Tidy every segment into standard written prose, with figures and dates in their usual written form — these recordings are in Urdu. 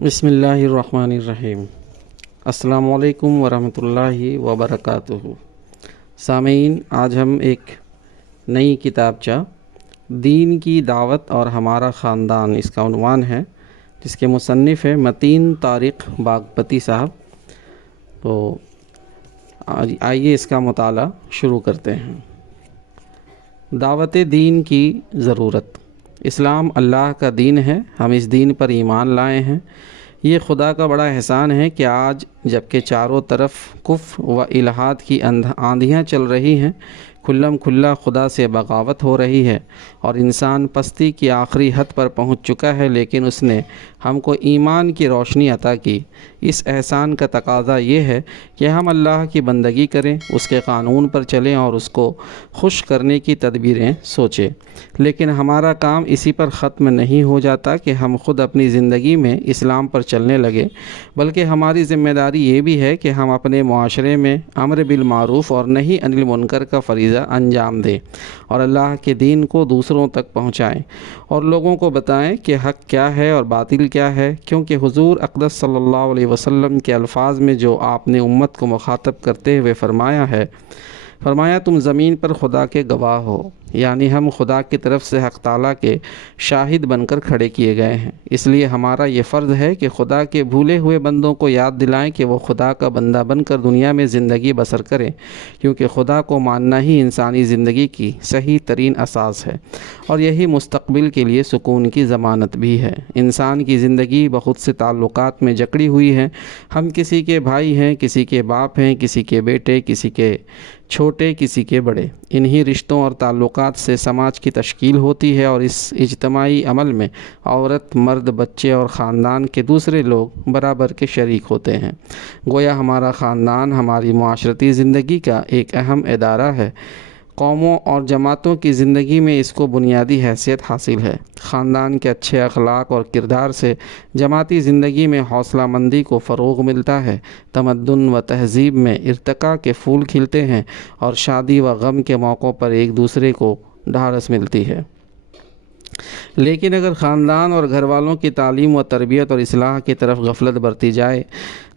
بسم اللہ الرحمن الرحیم۔ السلام علیکم ورحمۃ اللہ وبرکاتہ۔ سامعین، آج ہم ایک نئی کتابچہ دین کی دعوت اور ہمارا خاندان، اس کا عنوان ہے، جس کے مصنف ہے متین طارق باغپتی صاحب۔ تو آئیے اس کا مطالعہ شروع کرتے ہیں۔ دعوت دین کی ضرورت۔ اسلام اللہ کا دین ہے، ہم اس دین پر ایمان لائے ہیں۔ یہ خدا کا بڑا احسان ہے کہ آج جبکہ چاروں طرف کفر و الحاد کی آندھیاں چل رہی ہیں، کھلم کھلا خدا سے بغاوت ہو رہی ہے اور انسان پستی کی آخری حد پر پہنچ چکا ہے، لیکن اس نے ہم کو ایمان کی روشنی عطا کی۔ اس احسان کا تقاضا یہ ہے کہ ہم اللہ کی بندگی کریں، اس کے قانون پر چلیں اور اس کو خوش کرنے کی تدبیریں سوچیں۔ لیکن ہمارا کام اسی پر ختم نہیں ہو جاتا کہ ہم خود اپنی زندگی میں اسلام پر چلنے لگے، بلکہ ہماری ذمہ داری یہ بھی ہے کہ ہم اپنے معاشرے میں امر بالمعروف اور نہی عن المنکر کا فریضہ انجام دیں اور اللہ کے دین کو دوسروں تک پہنچائیں اور لوگوں کو بتائیں کہ حق کیا ہے اور باطل کیا ہے، کیونکہ حضور اقدس صلی اللہ علیہ وسلم کے الفاظ میں جو آپ نے امت کو مخاطب کرتے ہوئے فرمایا تم زمین پر خدا کے گواہ ہو، یعنی ہم خدا کی طرف سے حق تعالیٰ کے شاہد بن کر کھڑے کیے گئے ہیں۔ اس لیے ہمارا یہ فرض ہے کہ خدا کے بھولے ہوئے بندوں کو یاد دلائیں کہ وہ خدا کا بندہ بن کر دنیا میں زندگی بسر کریں، کیونکہ خدا کو ماننا ہی انسانی زندگی کی صحیح ترین اساس ہے اور یہی مستقبل کے لیے سکون کی ضمانت بھی ہے۔ انسان کی زندگی بہت سے تعلقات میں جکڑی ہوئی ہے۔ ہم کسی کے بھائی ہیں، کسی کے باپ ہیں، کسی کے بیٹے، کسی کے چھوٹے، کسی کے بڑے۔ انہی رشتوں اور تعلقات سے سماج کی تشکیل ہوتی ہے اور اس اجتماعی عمل میں عورت، مرد، بچے اور خاندان کے دوسرے لوگ برابر کے شریک ہوتے ہیں۔ گویا ہمارا خاندان ہماری معاشرتی زندگی کا ایک اہم ادارہ ہے۔ قوموں اور جماعتوں کی زندگی میں اس کو بنیادی حیثیت حاصل ہے۔ خاندان کے اچھے اخلاق اور کردار سے جماعتی زندگی میں حوصلہ مندی کو فروغ ملتا ہے، تمدن و تہذیب میں ارتقاء کے پھول کھلتے ہیں اور شادی و غم کے موقعوں پر ایک دوسرے کو ڈھارس ملتی ہے۔ لیکن اگر خاندان اور گھر والوں کی تعلیم و تربیت اور اصلاح کی طرف غفلت برتی جائے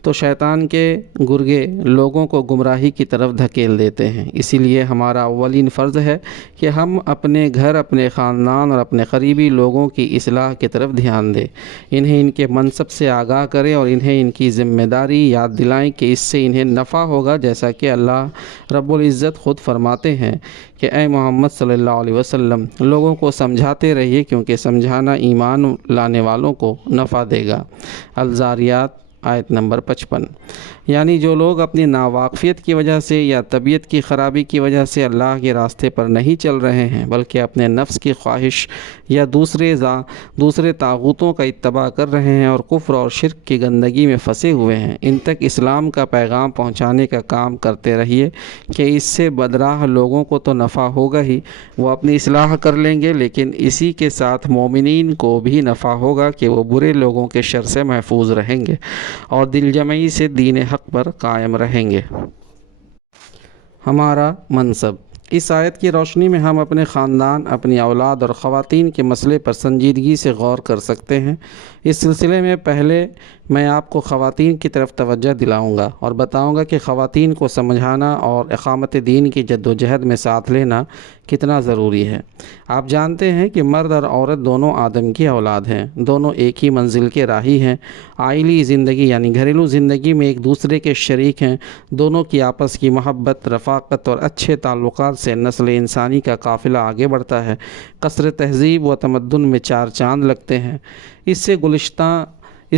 تو شیطان کے گرگے لوگوں کو گمراہی کی طرف دھکیل دیتے ہیں۔ اسی لیے ہمارا اولین فرض ہے کہ ہم اپنے گھر، اپنے خاندان اور اپنے قریبی لوگوں کی اصلاح کی طرف دھیان دیں، انہیں ان کے منصب سے آگاہ کریں اور انہیں ان کی ذمہ داری یاد دلائیں کہ اس سے انہیں نفع ہوگا، جیسا کہ اللہ رب العزت خود فرماتے ہیں کہ اے محمد صلی اللہ علیہ وسلم لوگوں کو سمجھاتے رہیے، کیونکہ سمجھانا ایمان لانے والوں کو نفع دے گا۔ الزاریات آیت نمبر 55۔ یعنی جو لوگ اپنی ناواقفیت کی وجہ سے یا طبیعت کی خرابی کی وجہ سے اللہ کے راستے پر نہیں چل رہے ہیں، بلکہ اپنے نفس کی خواہش یا دوسرے طاغوتوں کا اتباع کر رہے ہیں اور کفر اور شرک کی گندگی میں پھنسے ہوئے ہیں، ان تک اسلام کا پیغام پہنچانے کا کام کرتے رہیے کہ اس سے بدراہ لوگوں کو تو نفع ہوگا ہی، وہ اپنی اصلاح کر لیں گے، لیکن اسی کے ساتھ مومنین کو بھی نفع ہوگا کہ وہ برے لوگوں کے شر سے محفوظ رہیں گے اور دل جمعی سے دین حق پر قائم رہیں گے۔ ہمارا منصب۔ اس آیت کی روشنی میں ہم اپنے خاندان، اپنی اولاد اور خواتین کے مسئلے پر سنجیدگی سے غور کر سکتے ہیں۔ اس سلسلے میں پہلے میں آپ کو خواتین کی طرف توجہ دلاؤں گا اور بتاؤں گا کہ خواتین کو سمجھانا اور اقامت دین کی جد و جہد میں ساتھ لینا کتنا ضروری ہے۔ آپ جانتے ہیں کہ مرد اور عورت دونوں آدم کی اولاد ہیں، دونوں ایک ہی منزل کے راہی ہیں، عائلی زندگی یعنی گھریلو زندگی میں ایک دوسرے کے شریک ہیں، دونوں کی آپس کی محبت، رفاقت اور اچھے تعلقات سے نسل انسانی کا قافلہ آگے بڑھتا ہے، قصر تہذیب و تمدن میں چار چاند لگتے ہیں، اس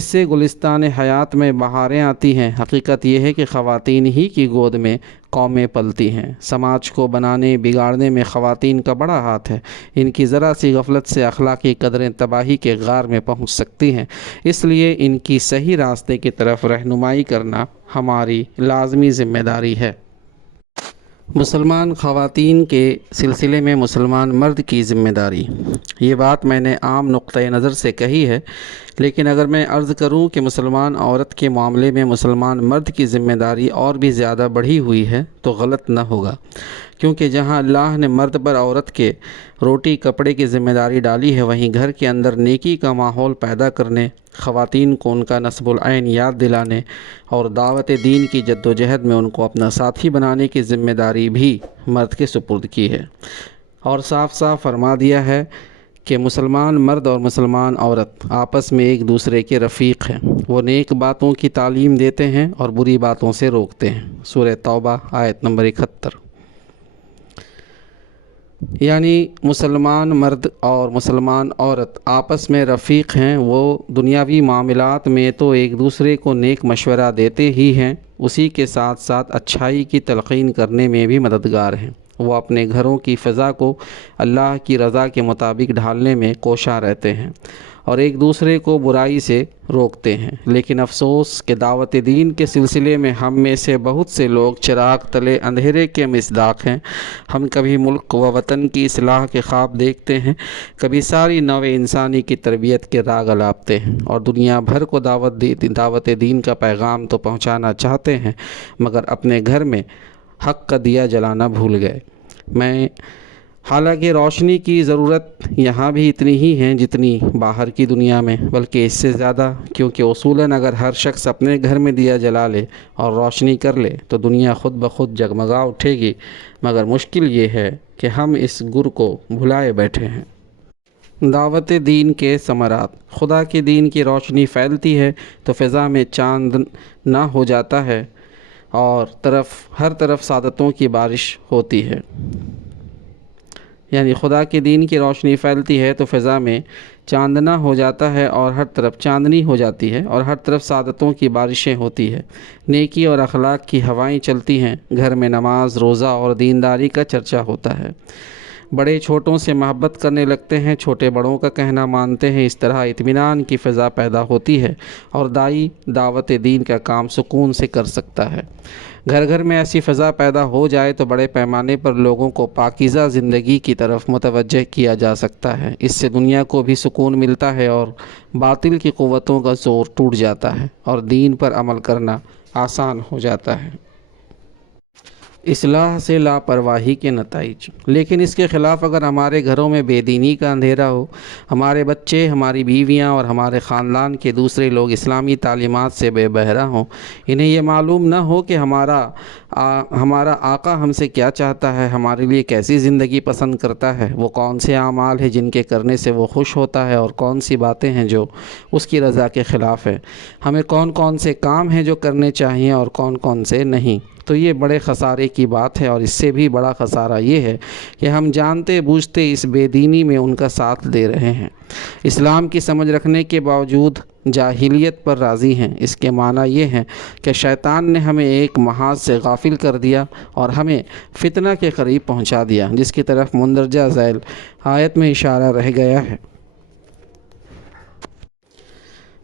سے گلستان حیات میں بہاریں آتی ہیں۔ حقیقت یہ ہے کہ خواتین ہی کی گود میں قومیں پلتی ہیں۔ سماج کو بنانے بگاڑنے میں خواتین کا بڑا ہاتھ ہے، ان کی ذرا سی غفلت سے اخلاقی قدریں تباہی کے غار میں پہنچ سکتی ہیں، اس لیے ان کی صحیح راستے کی طرف رہنمائی کرنا ہماری لازمی ذمہ داری ہے۔ مسلمان خواتین کے سلسلے میں مسلمان مرد کی ذمہ داری۔ یہ بات میں نے عام نقطۂ نظر سے کہی ہے، لیکن اگر میں عرض کروں کہ مسلمان عورت کے معاملے میں مسلمان مرد کی ذمہ داری اور بھی زیادہ بڑھی ہوئی ہے تو غلط نہ ہوگا، کیونکہ جہاں اللہ نے مرد پر عورت کے روٹی کپڑے کی ذمہ داری ڈالی ہے، وہیں گھر کے اندر نیکی کا ماحول پیدا کرنے، خواتین کو ان کا نصب العین یاد دلانے اور دعوت دین کی جد و جہد میں ان کو اپنا ساتھی بنانے کی ذمہ داری بھی مرد کے سپرد کی ہے۔ اور صاف صاف فرما دیا ہے کہ مسلمان مرد اور مسلمان عورت آپس میں ایک دوسرے کے رفیق ہیں، وہ نیک باتوں کی تعلیم دیتے ہیں اور بری باتوں سے روکتے ہیں۔ سورہ توبہ آیت نمبر 71۔ یعنی مسلمان مرد اور مسلمان عورت آپس میں رفیق ہیں، وہ دنیاوی معاملات میں تو ایک دوسرے کو نیک مشورہ دیتے ہی ہیں، اسی کے ساتھ ساتھ اچھائی کی تلقین کرنے میں بھی مددگار ہیں۔ وہ اپنے گھروں کی فضا کو اللہ کی رضا کے مطابق ڈھالنے میں کوشاں رہتے ہیں اور ایک دوسرے کو برائی سے روکتے ہیں۔ لیکن افسوس کہ دعوت دین کے سلسلے میں ہم میں سے بہت سے لوگ چراغ تلے اندھیرے کے مصداق ہیں۔ ہم کبھی ملک و وطن کی اصلاح کے خواب دیکھتے ہیں، کبھی ساری نوع انسانی کی تربیت کے راگ الاپتے ہیں اور دنیا بھر کو دعوت دین کا پیغام تو پہنچانا چاہتے ہیں، مگر اپنے گھر میں حق کا دیا جلانا بھول گئے۔ حالانکہ روشنی کی ضرورت یہاں بھی اتنی ہی ہے جتنی باہر کی دنیا میں، بلکہ اس سے زیادہ، کیونکہ اصولاً اگر ہر شخص اپنے گھر میں دیا جلا لے اور روشنی کر لے تو دنیا خود بخود جگمگا اٹھے گی، مگر مشکل یہ ہے کہ ہم اس گر کو بھلائے بیٹھے ہیں۔ دعوت دین کے ثمرات۔ خدا کے دین کی روشنی پھیلتی ہے تو فضا میں چاند نہ ہو جاتا ہے اور ہر طرف سعادتوں کی بارش ہوتی ہے۔ یعنی خدا کے دین کی روشنی پھیلتی ہے تو فضا میں چاندنا ہو جاتا ہے اور ہر طرف چاندنی ہو جاتی ہے اور ہر طرف سعادتوں کی بارشیں ہوتی ہے، نیکی اور اخلاق کی ہوائیں چلتی ہیں، گھر میں نماز، روزہ اور دینداری کا چرچا ہوتا ہے، بڑے چھوٹوں سے محبت کرنے لگتے ہیں، چھوٹے بڑوں کا کہنا مانتے ہیں۔ اس طرح اطمینان کی فضا پیدا ہوتی ہے اور داعی دعوت دین کا کام سکون سے کر سکتا ہے۔ گھر گھر میں ایسی فضا پیدا ہو جائے تو بڑے پیمانے پر لوگوں کو پاکیزہ زندگی کی طرف متوجہ کیا جا سکتا ہے۔ اس سے دنیا کو بھی سکون ملتا ہے اور باطل کی قوتوں کا زور ٹوٹ جاتا ہے اور دین پر عمل کرنا آسان ہو جاتا ہے۔ اصلاح سے لاپرواہی کے نتائج۔ لیکن اس کے خلاف اگر ہمارے گھروں میں بے دینی کا اندھیرا ہو، ہمارے بچے، ہماری بیویاں اور ہمارے خاندان کے دوسرے لوگ اسلامی تعلیمات سے بے بہرہ ہوں، انہیں یہ معلوم نہ ہو کہ ہمارا آقا ہم سے کیا چاہتا ہے، ہمارے لیے کیسی زندگی پسند کرتا ہے، وہ کون سے اعمال ہیں جن کے کرنے سے وہ خوش ہوتا ہے اور کون سی باتیں ہیں جو اس کی رضا کے خلاف ہیں، ہمیں کون کون سے کام ہیں جو کرنے چاہیے اور کون کون سے نہیں، تو یہ بڑے خسارے کی بات ہے۔ اور اس سے بھی بڑا خسارہ یہ ہے کہ ہم جانتے بوجھتے اس بے دینی میں ان کا ساتھ دے رہے ہیں، اسلام کی سمجھ رکھنے کے باوجود جاہلیت پر راضی ہیں۔ اس کے معنی یہ ہے کہ شیطان نے ہمیں ایک محاذ سے غافل کر دیا اور ہمیں فتنہ کے قریب پہنچا دیا، جس کی طرف مندرجہ ذیل آیت میں اشارہ رہ گیا ہے۔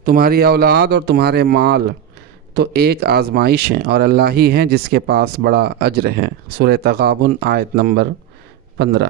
تمہاری اولاد اور تمہارے مال تو ایک آزمائش ہے اور اللہ ہی ہے جس کے پاس بڑا اجر ہے۔ سورہ تغابن آیت نمبر 15۔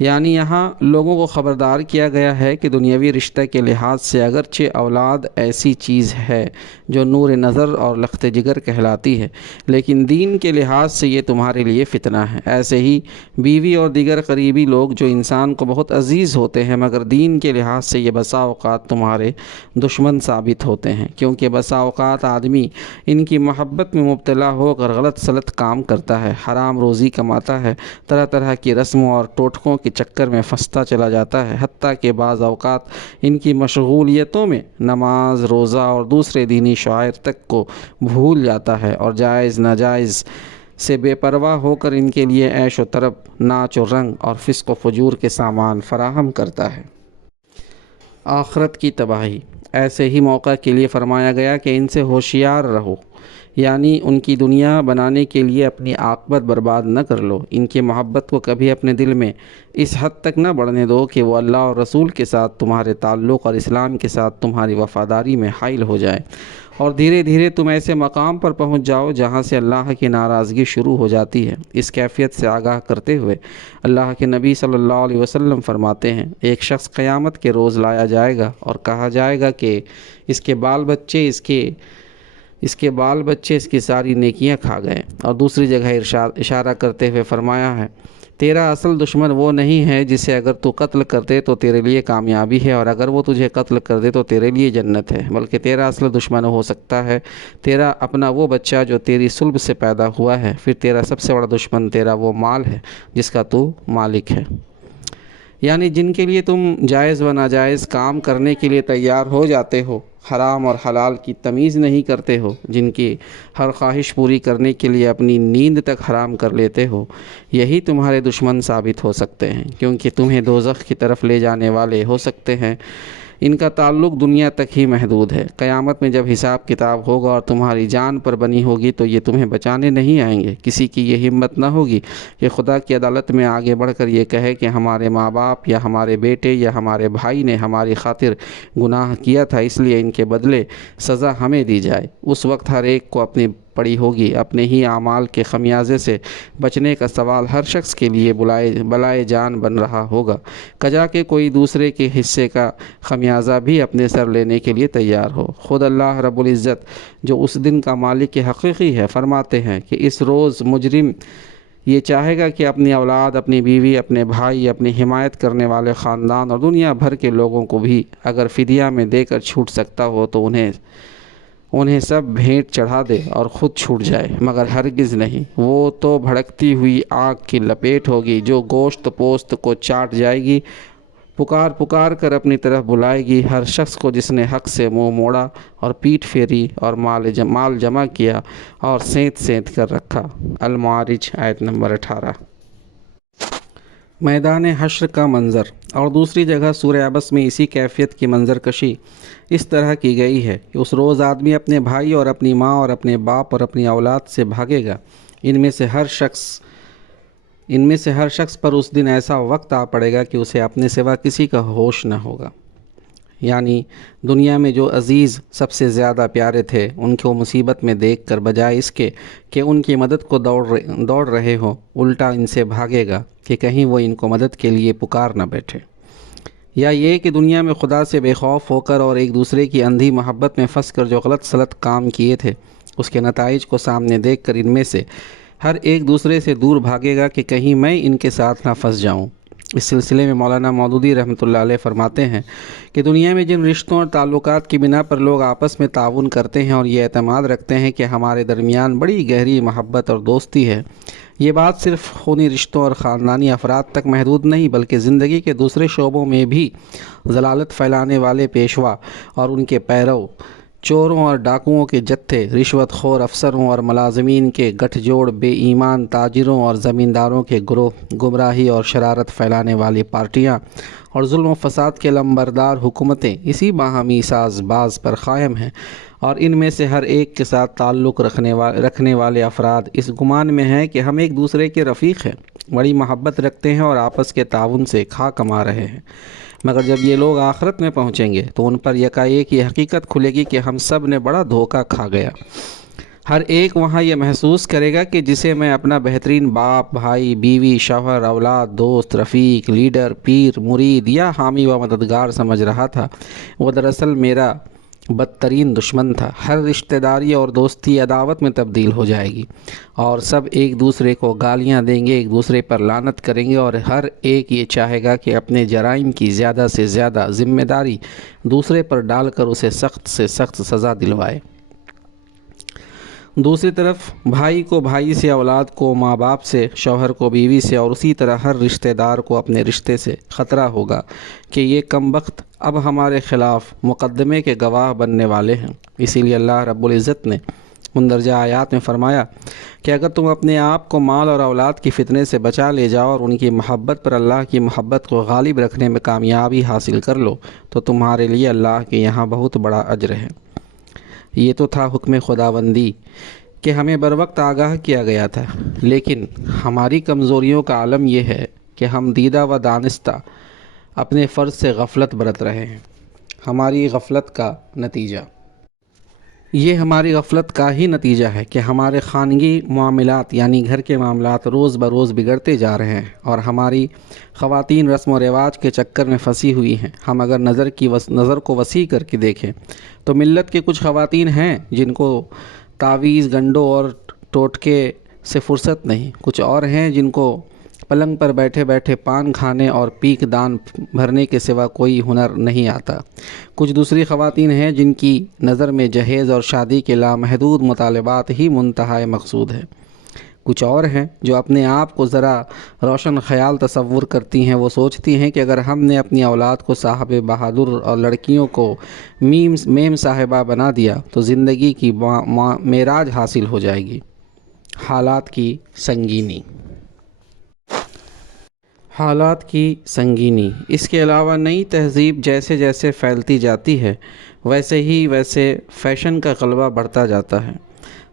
یعنی یہاں لوگوں کو خبردار کیا گیا ہے کہ دنیاوی رشتہ کے لحاظ سے اگرچہ اولاد ایسی چیز ہے جو نور نظر اور لخت جگر کہلاتی ہے، لیکن دین کے لحاظ سے یہ تمہارے لیے فتنہ ہے۔ ایسے ہی بیوی اور دیگر قریبی لوگ جو انسان کو بہت عزیز ہوتے ہیں، مگر دین کے لحاظ سے یہ بسا اوقات تمہارے دشمن ثابت ہوتے ہیں، کیونکہ بسا اوقات آدمی ان کی محبت میں مبتلا ہو کر غلط سلط کام کرتا ہے، حرام روزی کماتا ہے، طرح طرح کی رسموں اور ٹوٹکوں کے چکر میں پھنستا چلا جاتا ہے، حتیٰ کہ بعض اوقات ان کی مشغولیتوں میں نماز، روزہ اور دوسرے دینی شعائر تک کو بھول جاتا ہے اور جائز ناجائز سے بے پرواہ ہو کر ان کے لیے عیش و طرب، ناچ و رنگ اور فسق و فجور کے سامان فراہم کرتا ہے۔ آخرت کی تباہی۔ ایسے ہی موقع کے لیے فرمایا گیا کہ ان سے ہوشیار رہو، یعنی ان کی دنیا بنانے کے لیے اپنی عاقبت برباد نہ کر لو، ان کی محبت کو کبھی اپنے دل میں اس حد تک نہ بڑھنے دو کہ وہ اللہ اور رسول کے ساتھ تمہارے تعلق اور اسلام کے ساتھ تمہاری وفاداری میں حائل ہو جائے، اور دھیرے دھیرے تم ایسے مقام پر پہنچ جاؤ جہاں سے اللہ کی ناراضگی شروع ہو جاتی ہے۔ اس کیفیت سے آگاہ کرتے ہوئے اللہ کے نبی صلی اللہ علیہ وسلم فرماتے ہیں، ایک شخص قیامت کے روز لایا جائے گا اور کہا جائے گا کہ اس کے بال بچے اس کے اس کے بال بچے اس کی ساری نیکیاں کھا گئے۔ اور دوسری جگہ اشارہ کرتے ہوئے فرمایا ہے، تیرا اصل دشمن وہ نہیں ہے جسے اگر تو قتل کر دے تو تیرے لیے کامیابی ہے، اور اگر وہ تجھے قتل کر دے تو تیرے لیے جنت ہے، بلکہ تیرا اصل دشمن ہو سکتا ہے تیرا اپنا وہ بچہ جو تیری صلب سے پیدا ہوا ہے۔ پھر تیرا سب سے بڑا دشمن تیرا وہ مال ہے جس کا تو مالک ہے۔ یعنی جن کے لیے تم جائز و ناجائز کام کرنے کے لیے تیار ہو جاتے ہو، حرام اور حلال کی تمیز نہیں کرتے ہو، جن کی ہر خواہش پوری کرنے کے لیے اپنی نیند تک حرام کر لیتے ہو، یہی تمہارے دشمن ثابت ہو سکتے ہیں، کیونکہ تمہیں دوزخ کی طرف لے جانے والے ہو سکتے ہیں۔ ان کا تعلق دنیا تک ہی محدود ہے۔ قیامت میں جب حساب کتاب ہوگا اور تمہاری جان پر بنی ہوگی تو یہ تمہیں بچانے نہیں آئیں گے۔ کسی کی یہ ہمت نہ ہوگی کہ خدا کی عدالت میں آگے بڑھ کر یہ کہے کہ ہمارے ماں باپ یا ہمارے بیٹے یا ہمارے بھائی نے ہماری خاطر گناہ کیا تھا، اس لیے ان کے بدلے سزا ہمیں دی جائے۔ اس وقت ہر ایک کو اپنی پڑی ہوگی، اپنے ہی اعمال کے خمیازے سے بچنے کا سوال ہر شخص کے لیے بلائے جان بن رہا ہوگا، کجا کہ کوئی دوسرے کے حصے کا خمیازہ بھی اپنے سر لینے کے لیے تیار ہو۔ خود اللہ رب العزت جو اس دن کا مالک حقیقی ہے فرماتے ہیں کہ اس روز مجرم یہ چاہے گا کہ اپنی اولاد، اپنی بیوی، اپنے بھائی، اپنی حمایت کرنے والے خاندان اور دنیا بھر کے لوگوں کو بھی اگر فدیہ میں دے کر چھوٹ سکتا ہو تو انہیں سب بھیٹ چڑھا دے اور خود چھوٹ جائے، مگر ہرگز نہیں۔ وہ تو بھڑکتی ہوئی آگ کی لپیٹ ہوگی جو گوشت پوست کو چاٹ جائے گی، پکار پکار کر اپنی طرف بلائے گی ہر شخص کو جس نے حق سے منہ موڑا اور پیٹھ پھیری اور مال جمع کیا اور سینت سینت کر رکھا۔ المعارج آیت نمبر 18۔ میدان حشر کا منظر اور دوسری جگہ سورہ عبس میں اسی کیفیت کی منظر کشی اس طرح کی گئی ہے کہ اس روز آدمی اپنے بھائی اور اپنی ماں اور اپنے باپ اور اپنی اولاد سے بھاگے گا۔ ان میں سے ہر شخص پر اس دن ایسا وقت آ پڑے گا کہ اسے اپنے سوا کسی کا ہوش نہ ہوگا۔ یعنی دنیا میں جو عزیز سب سے زیادہ پیارے تھے ان کو مصیبت میں دیکھ کر بجائے اس کے کہ ان کی مدد کو دوڑ رہے ہوں، الٹا ان سے بھاگے گا کہ کہیں وہ ان کو مدد کے لیے پکار نہ بیٹھے۔ یا یہ کہ دنیا میں خدا سے بے خوف ہو کر اور ایک دوسرے کی اندھی محبت میں پھنس کر جو غلط سلط کام کیے تھے اس کے نتائج کو سامنے دیکھ کر ان میں سے ہر ایک دوسرے سے دور بھاگے گا کہ کہیں میں ان کے ساتھ نہ پھنس جاؤں۔ اس سلسلے میں مولانا مودودی رحمۃ اللہ علیہ فرماتے ہیں کہ دنیا میں جن رشتوں اور تعلقات کی بنا پر لوگ آپس میں تعاون کرتے ہیں اور یہ اعتماد رکھتے ہیں کہ ہمارے درمیان بڑی گہری محبت اور دوستی ہے، یہ بات صرف خونی رشتوں اور خاندانی افراد تک محدود نہیں بلکہ زندگی کے دوسرے شعبوں میں بھی ضلالت پھیلانے والے پیشوا اور ان کے پیرو، چوروں اور ڈاکوؤں کے جتھے، رشوت خور افسروں اور ملازمین کے گٹھ جوڑ، بے ایمان تاجروں اور زمینداروں کے گروہ، گمراہی اور شرارت پھیلانے والی پارٹیاں اور ظلم و فساد کے لمبردار حکومتیں اسی باہمی ساز باز پر قائم ہیں، اور ان میں سے ہر ایک کے ساتھ تعلق رکھنے والے افراد اس گمان میں ہیں کہ ہم ایک دوسرے کے رفیق ہیں، بڑی محبت رکھتے ہیں اور آپس کے تعاون سے کھا کما رہے ہیں، مگر جب یہ لوگ آخرت میں پہنچیں گے تو ان پر یکایک یہ حقیقت کھلے گی کہ ہم سب نے بڑا دھوکہ کھا گیا۔ ہر ایک وہاں یہ محسوس کرے گا کہ جسے میں اپنا بہترین باپ، بھائی، بیوی، شوہر، اولاد، دوست، رفیق، لیڈر، پیر، مرید یا حامی و مددگار سمجھ رہا تھا، وہ دراصل میرا بدترین دشمن تھا۔ ہر رشتہ داری اور دوستی عداوت میں تبدیل ہو جائے گی اور سب ایک دوسرے کو گالیاں دیں گے، ایک دوسرے پر لعنت کریں گے اور ہر ایک یہ چاہے گا کہ اپنے جرائم کی زیادہ سے زیادہ ذمہ داری دوسرے پر ڈال کر اسے سخت سے سخت سزا دلوائے۔ دوسری طرف بھائی کو بھائی سے، اولاد کو ماں باپ سے، شوہر کو بیوی سے اور اسی طرح ہر رشتہ دار کو اپنے رشتے سے خطرہ ہوگا کہ یہ کم بخت اب ہمارے خلاف مقدمے کے گواہ بننے والے ہیں۔ اسی لیے اللہ رب العزت نے مندرجہ آیات میں فرمایا کہ اگر تم اپنے آپ کو مال اور اولاد کی فتنے سے بچا لے جاؤ اور ان کی محبت پر اللہ کی محبت کو غالب رکھنے میں کامیابی حاصل کر لو تو تمہارے لیے اللہ کے یہاں بہت بڑا اجر ہے۔ یہ تو تھا حکم خداوندی کہ ہمیں بروقت آگاہ کیا گیا تھا، لیکن ہماری کمزوریوں کا عالم یہ ہے کہ ہم دیدہ و دانستہ اپنے فرض سے غفلت برت رہے ہیں۔ ہماری غفلت کا نتیجہ یہ ہماری غفلت کا ہی نتیجہ ہے کہ ہمارے خانگی معاملات یعنی گھر کے معاملات روز بروز بگڑتے جا رہے ہیں اور ہماری خواتین رسم و رواج کے چکر میں پھنسی ہوئی ہیں۔ ہم اگر نظر کو وسیع کر کے دیکھیں تو ملت کے کچھ خواتین ہیں جن کو تعویذ گنڈوں اور ٹوٹکے سے فرصت نہیں، کچھ اور ہیں جن کو پلنگ پر بیٹھے بیٹھے پان کھانے اور پیک دان بھرنے کے سوا کوئی ہنر نہیں آتا، کچھ دوسری خواتین ہیں جن کی نظر میں جہیز اور شادی کے لامحدود مطالبات ہی منتہائے مقصود ہے، کچھ اور ہیں جو اپنے آپ کو ذرا روشن خیال تصور کرتی ہیں۔ وہ سوچتی ہیں کہ اگر ہم نے اپنی اولاد کو صاحب بہادر اور لڑکیوں کو میم صاحبہ بنا دیا تو زندگی کی معراج حاصل ہو جائے گی۔ حالات کی سنگینی اس کے علاوہ نئی تہذیب جیسے جیسے پھیلتی جاتی ہے ویسے فیشن کا غلبہ بڑھتا جاتا ہے۔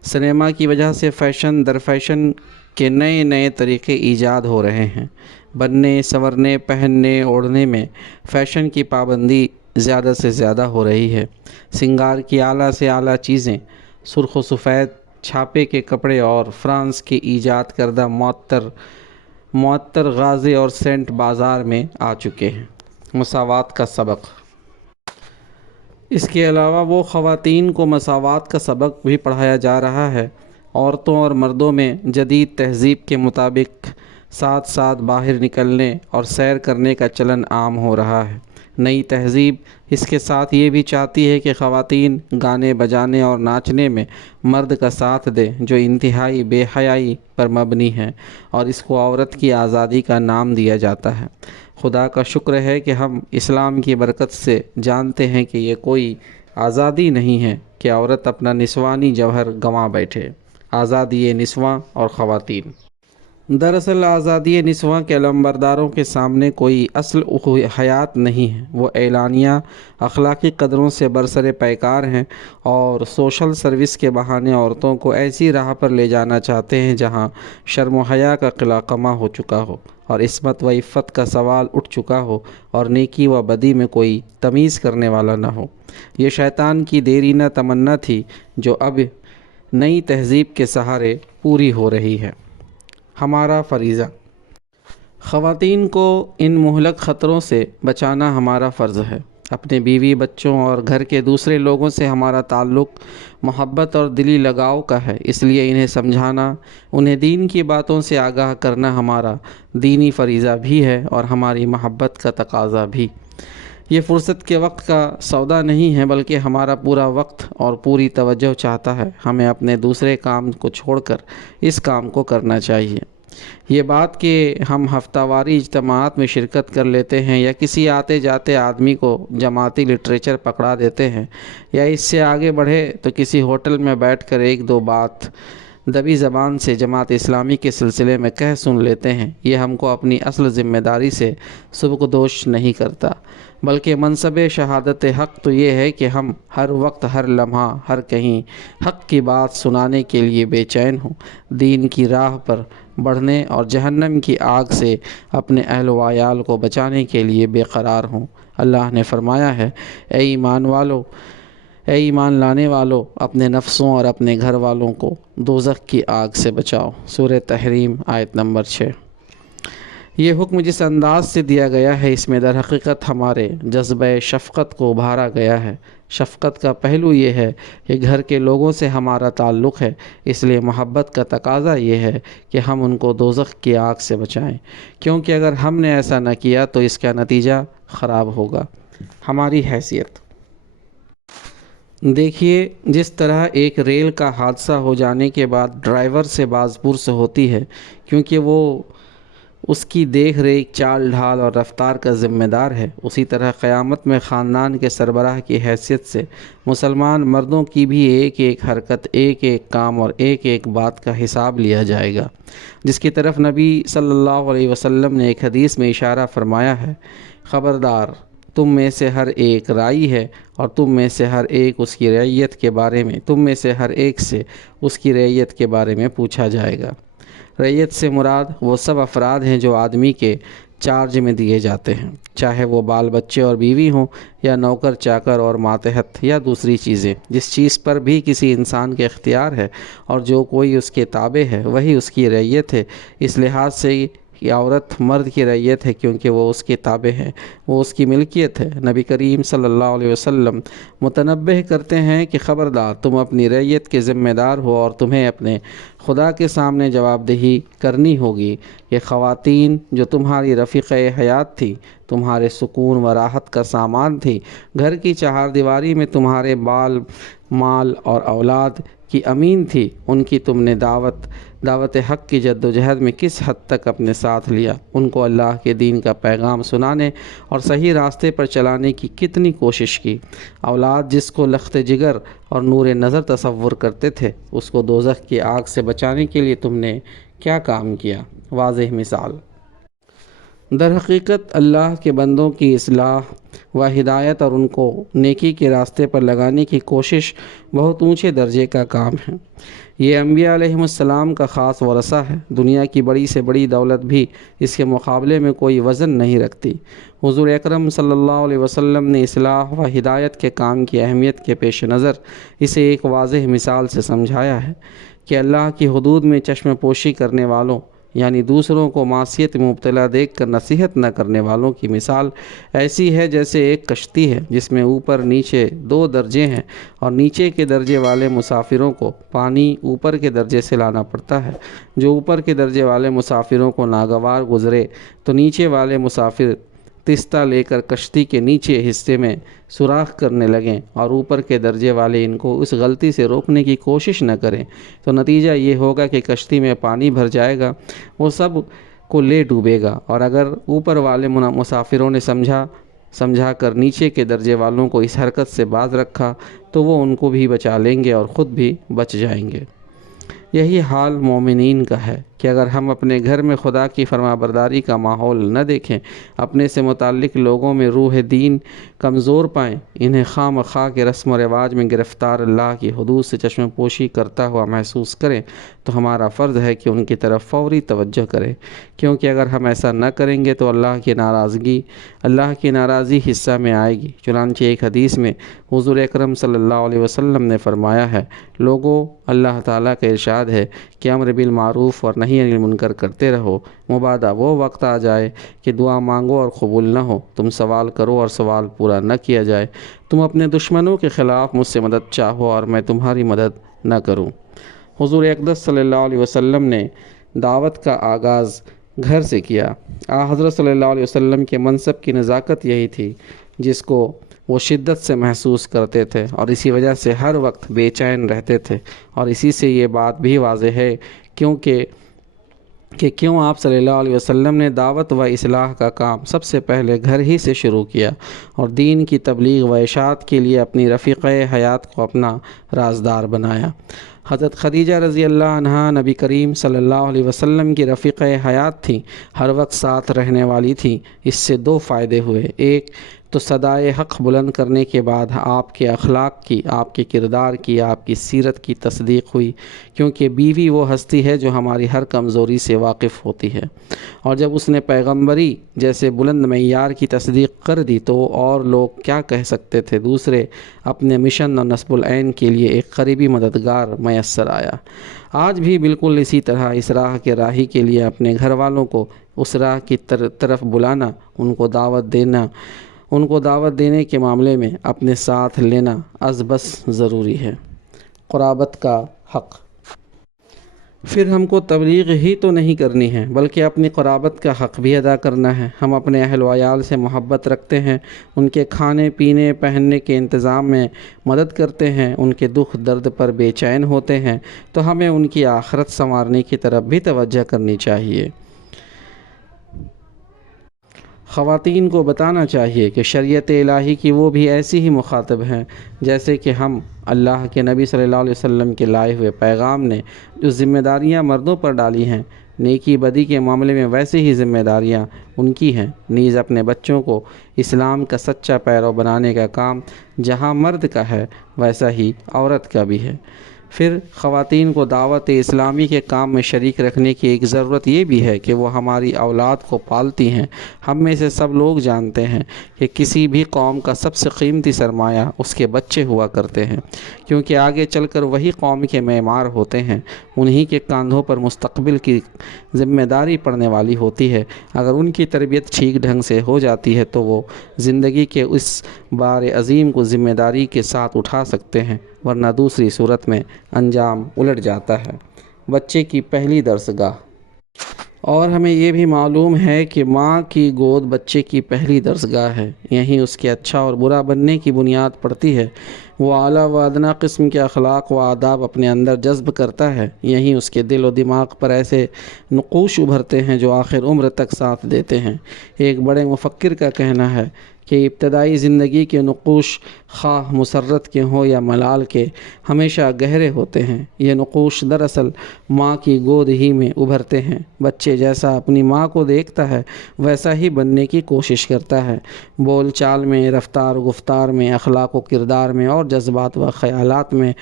سنیما کی وجہ سے فیشن در فیشن کے نئے طریقے ایجاد ہو رہے ہیں۔ بننے، سنورنے، پہننے، اوڑھنے میں فیشن کی پابندی زیادہ سے زیادہ ہو رہی ہے۔ سنگار کی اعلیٰ سے اعلیٰ چیزیں، سرخ و سفید چھاپے کے کپڑے اور فرانس کے ایجاد کردہ معطر غازے اور سینٹ بازار میں آ چکے ہیں۔ مساوات کا سبق۔ اس کے علاوہ وہ خواتین کو مساوات کا سبق بھی پڑھایا جا رہا ہے۔ عورتوں اور مردوں میں جدید تہذیب کے مطابق ساتھ ساتھ باہر نکلنے اور سیر کرنے کا چلن عام ہو رہا ہے۔ نئی تہذیب اس کے ساتھ یہ بھی چاہتی ہے کہ خواتین گانے بجانے اور ناچنے میں مرد کا ساتھ دیں، جو انتہائی بے حیائی پر مبنی ہے اور اس کو عورت کی آزادی کا نام دیا جاتا ہے۔ خدا کا شکر ہے کہ ہم اسلام کی برکت سے جانتے ہیں کہ یہ کوئی آزادی نہیں ہے کہ عورت اپنا نسوانی جوہر گنوا بیٹھے۔ آزادی نسواں اور خواتین۔ دراصل آزادی نسواں کے علمبرداروں کے سامنے کوئی اصل حیات نہیں ہے۔ وہ اعلانیہ اخلاقی قدروں سے برسر پیکار ہیں اور سوشل سروس کے بہانے عورتوں کو ایسی راہ پر لے جانا چاہتے ہیں جہاں شرم و حیا کا قلعہ قمع ہو چکا ہو اور عصمت و عفت کا سوال اٹھ چکا ہو اور نیکی و بدی میں کوئی تمیز کرنے والا نہ ہو۔ یہ شیطان کی دیرینہ تمنا تھی جو اب نئی تہذیب کے سہارے پوری ہو رہی ہے۔ ہمارا فریضہ۔ خواتین کو ان مہلک خطروں سے بچانا ہمارا فرض ہے۔ اپنے بیوی بچوں اور گھر کے دوسرے لوگوں سے ہمارا تعلق محبت اور دلی لگاؤ کا ہے، اس لیے انہیں سمجھانا، انہیں دین کی باتوں سے آگاہ کرنا ہمارا دینی فریضہ بھی ہے اور ہماری محبت کا تقاضا بھی۔ یہ فرصت کے وقت کا سودا نہیں ہے بلکہ ہمارا پورا وقت اور پوری توجہ چاہتا ہے۔ ہمیں اپنے دوسرے کام کو چھوڑ کر اس کام کو کرنا چاہیے۔ یہ بات کہ ہم ہفتہ واری اجتماعات میں شرکت کر لیتے ہیں یا کسی آتے جاتے آدمی کو جماعتی لٹریچر پکڑا دیتے ہیں یا اس سے آگے بڑھے تو کسی ہوٹل میں بیٹھ کر ایک دو بات دبی زبان سے جماعت اسلامی کے سلسلے میں کہہ سن لیتے ہیں، یہ ہم کو اپنی اصل ذمہ داری سے سبکدوش نہیں کرتا، بلکہ منصب شہادت حق تو یہ ہے کہ ہم ہر وقت، ہر لمحہ، ہر کہیں حق کی بات سنانے کے لیے بے چین ہوں، دین کی راہ پر بڑھنے اور جہنم کی آگ سے اپنے اہل و عیال کو بچانے کے لیے بے قرار ہوں۔ اللہ نے فرمایا ہے، اے ایمان لانے والو، اپنے نفسوں اور اپنے گھر والوں کو دوزخ کی آگ سے بچاؤ۔ سورہ تحریم آیت نمبر 6۔ یہ حکم جس انداز سے دیا گیا ہے اس میں در حقیقت ہمارے جذبہ شفقت کو ابھارا گیا ہے۔ شفقت کا پہلو یہ ہے کہ گھر کے لوگوں سے ہمارا تعلق ہے، اس لیے محبت کا تقاضا یہ ہے کہ ہم ان کو دوزخ کی آگ سے بچائیں، کیونکہ اگر ہم نے ایسا نہ کیا تو اس کا نتیجہ خراب ہوگا۔ ہماری حیثیت۔ دیکھیے، جس طرح ایک ریل کا حادثہ ہو جانے کے بعد ڈرائیور سے باز پرس ہوتی ہے کیونکہ وہ اس کی دیکھ ریکھ، چال ڈھال اور رفتار کا ذمہ دار ہے، اسی طرح قیامت میں خاندان کے سربراہ کی حیثیت سے مسلمان مردوں کی بھی ایک ایک حرکت، ایک ایک کام اور ایک ایک بات کا حساب لیا جائے گا، جس کی طرف نبی صلی اللہ علیہ وسلم نے ایک حدیث میں اشارہ فرمایا ہے، خبردار، تم میں سے ہر ایک رائی ہے اور تم میں سے ہر ایک اس کی رعیت کے بارے میں، تم میں سے ہر ایک سے اس کی رعیت کے بارے میں پوچھا جائے گا۔ رعیت سے مراد وہ سب افراد ہیں جو آدمی کے چارج میں دیے جاتے ہیں، چاہے وہ بال بچے اور بیوی ہوں یا نوکر چاکر اور ماتحت یا دوسری چیزیں۔ جس چیز پر بھی کسی انسان کے اختیار ہے اور جو کوئی اس کے تابع ہے وہی اس کی رعیت ہے، اس لحاظ سے کہ عورت مرد کی رعیت ہے کیونکہ وہ اس کے تابع ہے، وہ اس کی ملکیت ہے۔ نبی کریم صلی اللہ علیہ وسلم متنبہ کرتے ہیں کہ خبردار، تم اپنی رعیت کے ذمہ دار ہو اور تمہیں اپنے خدا کے سامنے جواب دہی کرنی ہوگی۔ یہ خواتین جو تمہاری رفیقہ حیات تھی، تمہارے سکون و راحت کا سامان تھی، گھر کی چہار دیواری میں تمہارے بال مال اور اولاد کی امین تھی، ان کی تم نے دعوت حق کی جد و جہد میں کس حد تک اپنے ساتھ لیا، ان کو اللہ کے دین کا پیغام سنانے اور صحیح راستے پر چلانے کی کتنی کوشش کی۔ اولاد جس کو لخت جگر اور نور نظر تصور کرتے تھے، اس کو دوزخ کی آگ سے بچانے کے لیے تم نے کیا کام کیا؟ واضح مثال۔ در حقیقت اللہ کے بندوں کی اصلاح و ہدایت اور ان کو نیکی کے راستے پر لگانے کی کوشش بہت اونچے درجے کا کام ہے۔ یہ انبیاء علیہم السلام کا خاص ورثہ ہے۔ دنیا کی بڑی سے بڑی دولت بھی اس کے مقابلے میں کوئی وزن نہیں رکھتی۔ حضور اکرم صلی اللہ علیہ وسلم نے اصلاح و ہدایت کے کام کی اہمیت کے پیش نظر اسے ایک واضح مثال سے سمجھایا ہے کہ اللہ کی حدود میں چشم پوشی کرنے والوں، یعنی دوسروں کو معصیت میں مبتلا دیکھ کر نصیحت نہ کرنے والوں کی مثال ایسی ہے جیسے ایک کشتی ہے جس میں اوپر نیچے 2 درجے ہیں، اور نیچے کے درجے والے مسافروں کو پانی اوپر کے درجے سے لانا پڑتا ہے۔ جو اوپر کے درجے والے مسافروں کو ناگوار گزرے تو نیچے والے مسافر تستہ لے کر کشتی کے نیچے حصے میں سوراخ کرنے لگیں اور اوپر کے درجے والے ان کو اس غلطی سے روکنے کی کوشش نہ کریں، تو نتیجہ یہ ہوگا کہ کشتی میں پانی بھر جائے گا، وہ سب کو لے ڈوبے گا۔ اور اگر اوپر والے مسافروں نے سمجھا کر نیچے کے درجے والوں کو اس حرکت سے باز رکھا تو وہ ان کو بھی بچا لیں گے اور خود بھی بچ جائیں گے۔ یہی حال مومنین کا ہے کہ اگر ہم اپنے گھر میں خدا کی فرمانبرداری کا ماحول نہ دیکھیں، اپنے سے متعلق لوگوں میں روح دین کمزور پائیں، انہیں خواہ مخواہ کے رسم و رواج میں گرفتار اللہ کی حدود سے چشم پوشی کرتا ہوا محسوس کریں، تو ہمارا فرض ہے کہ ان کی طرف فوری توجہ کریں، کیونکہ اگر ہم ایسا نہ کریں گے تو اللہ کی ناراضی حصہ میں آئے گی۔ چنانچہ ایک حدیث میں حضور اکرم صلی اللہ علیہ وسلم نے فرمایا ہے، لوگوں، اللہ تعالیٰ کا ارشاد ہے کہ امر بالمعروف اور نہی عن المنکر کرتے رہو، مبادا وہ وقت آ جائے کہ دعا مانگو اور قبول نہ ہو، تم سوال کرو اور سوال پورا نہ کیا جائے، تم اپنے دشمنوں کے خلاف مجھ سے مدد چاہو اور میں تمہاری مدد نہ کروں۔ حضور اقدس صلی اللہ علیہ وسلم نے دعوت کا آغاز گھر سے کیا۔ حضرت صلی اللہ علیہ وسلم کے منصب کی نزاکت یہی تھی جس کو وہ شدت سے محسوس کرتے تھے اور اسی وجہ سے ہر وقت بے چین رہتے تھے، اور اسی سے یہ بات بھی واضح ہے کہ کیوں آپ صلی اللہ علیہ وسلم نے دعوت و اصلاح کا کام سب سے پہلے گھر ہی سے شروع کیا اور دین کی تبلیغ و اشاعت کے لیے اپنی رفیقہ حیات کو اپنا رازدار بنایا۔ حضرت خدیجہ رضی اللہ عنہا نبی کریم صلی اللہ علیہ وسلم کی رفیقہ حیات تھیں، ہر وقت ساتھ رہنے والی تھیں۔ اس سے 2 فائدے ہوئے، ایک تو صدائے حق بلند کرنے کے بعد آپ کے اخلاق کی، آپ کے کردار کی، آپ کی سیرت کی تصدیق ہوئی، کیونکہ بیوی وہ ہستی ہے جو ہماری ہر کمزوری سے واقف ہوتی ہے، اور جب اس نے پیغمبری جیسے بلند معیار کی تصدیق کر دی تو اور لوگ کیا کہہ سکتے تھے۔ دوسرے، اپنے مشن اور نصب العین کے لیے ایک قریبی مددگار میسر آیا۔ آج بھی بالکل اسی طرح اس راہ کے راہی کے لیے اپنے گھر والوں کو اس راہ کی طرف بلانا، ان کو دعوت دینے کے معاملے میں اپنے ساتھ لینا از بس ضروری ہے۔ قرابت کا حق۔ پھر ہم کو تبلیغ ہی تو نہیں کرنی ہے بلکہ اپنی قرابت کا حق بھی ادا کرنا ہے۔ ہم اپنے اہل و عیال سے محبت رکھتے ہیں، ان کے کھانے پینے پہننے کے انتظام میں مدد کرتے ہیں، ان کے دکھ درد پر بے چین ہوتے ہیں، تو ہمیں ان کی آخرت سنوارنے کی طرف بھی توجہ کرنی چاہیے۔ خواتین کو بتانا چاہیے کہ شریعت الہی کی وہ بھی ایسی ہی مخاطب ہیں جیسے کہ ہم اللہ کے نبی صلی اللہ علیہ وسلم کے لائے ہوئے پیغام نے جو ذمہ داریاں مردوں پر ڈالی ہیں، نیکی بدی کے معاملے میں ویسے ہی ذمہ داریاں ان کی ہیں۔ نیز اپنے بچوں کو اسلام کا سچا پیرو بنانے کا کام جہاں مرد کا ہے ویسا ہی عورت کا بھی ہے۔ پھر خواتین کو دعوت اسلامی کے کام میں شریک رکھنے کی ایک ضرورت یہ بھی ہے کہ وہ ہماری اولاد کو پالتی ہیں۔ ہم میں سے سب لوگ جانتے ہیں کہ کسی بھی قوم کا سب سے قیمتی سرمایہ اس کے بچے ہوا کرتے ہیں، کیونکہ آگے چل کر وہی قوم کے معمار ہوتے ہیں، انہی کے کاندھوں پر مستقبل کی ذمہ داری پڑنے والی ہوتی ہے۔ اگر ان کی تربیت ٹھیک ڈھنگ سے ہو جاتی ہے تو وہ زندگی کے اس بار عظیم کو ذمہ داری کے ساتھ اٹھا سکتے ہیں، ورنہ دوسری صورت میں انجام الٹ جاتا ہے۔ بچے کی پہلی درسگاہ۔ اور ہمیں یہ بھی معلوم ہے کہ ماں کی گود بچے کی پہلی درسگاہ ہے، یہیں اس کے اچھا اور برا بننے کی بنیاد پڑتی ہے۔ وہ اعلیٰ و ادنیٰ قسم کے اخلاق و آداب اپنے اندر جذب کرتا ہے، یہیں اس کے دل و دماغ پر ایسے نقوش ابھرتے ہیں جو آخر عمر تک ساتھ دیتے ہیں۔ ایک بڑے مفکر کا کہنا ہے کہ ابتدائی زندگی کے نقوش خواہ مسرت کے ہوں یا ملال کے، ہمیشہ گہرے ہوتے ہیں۔ یہ نقوش دراصل ماں کی گود ہی میں ابھرتے ہیں۔ بچے جیسا اپنی ماں کو دیکھتا ہے ویسا ہی بننے کی کوشش کرتا ہے، بول چال میں، رفتار گفتار میں، اخلاق و کردار میں اور جذبات و خیالات میں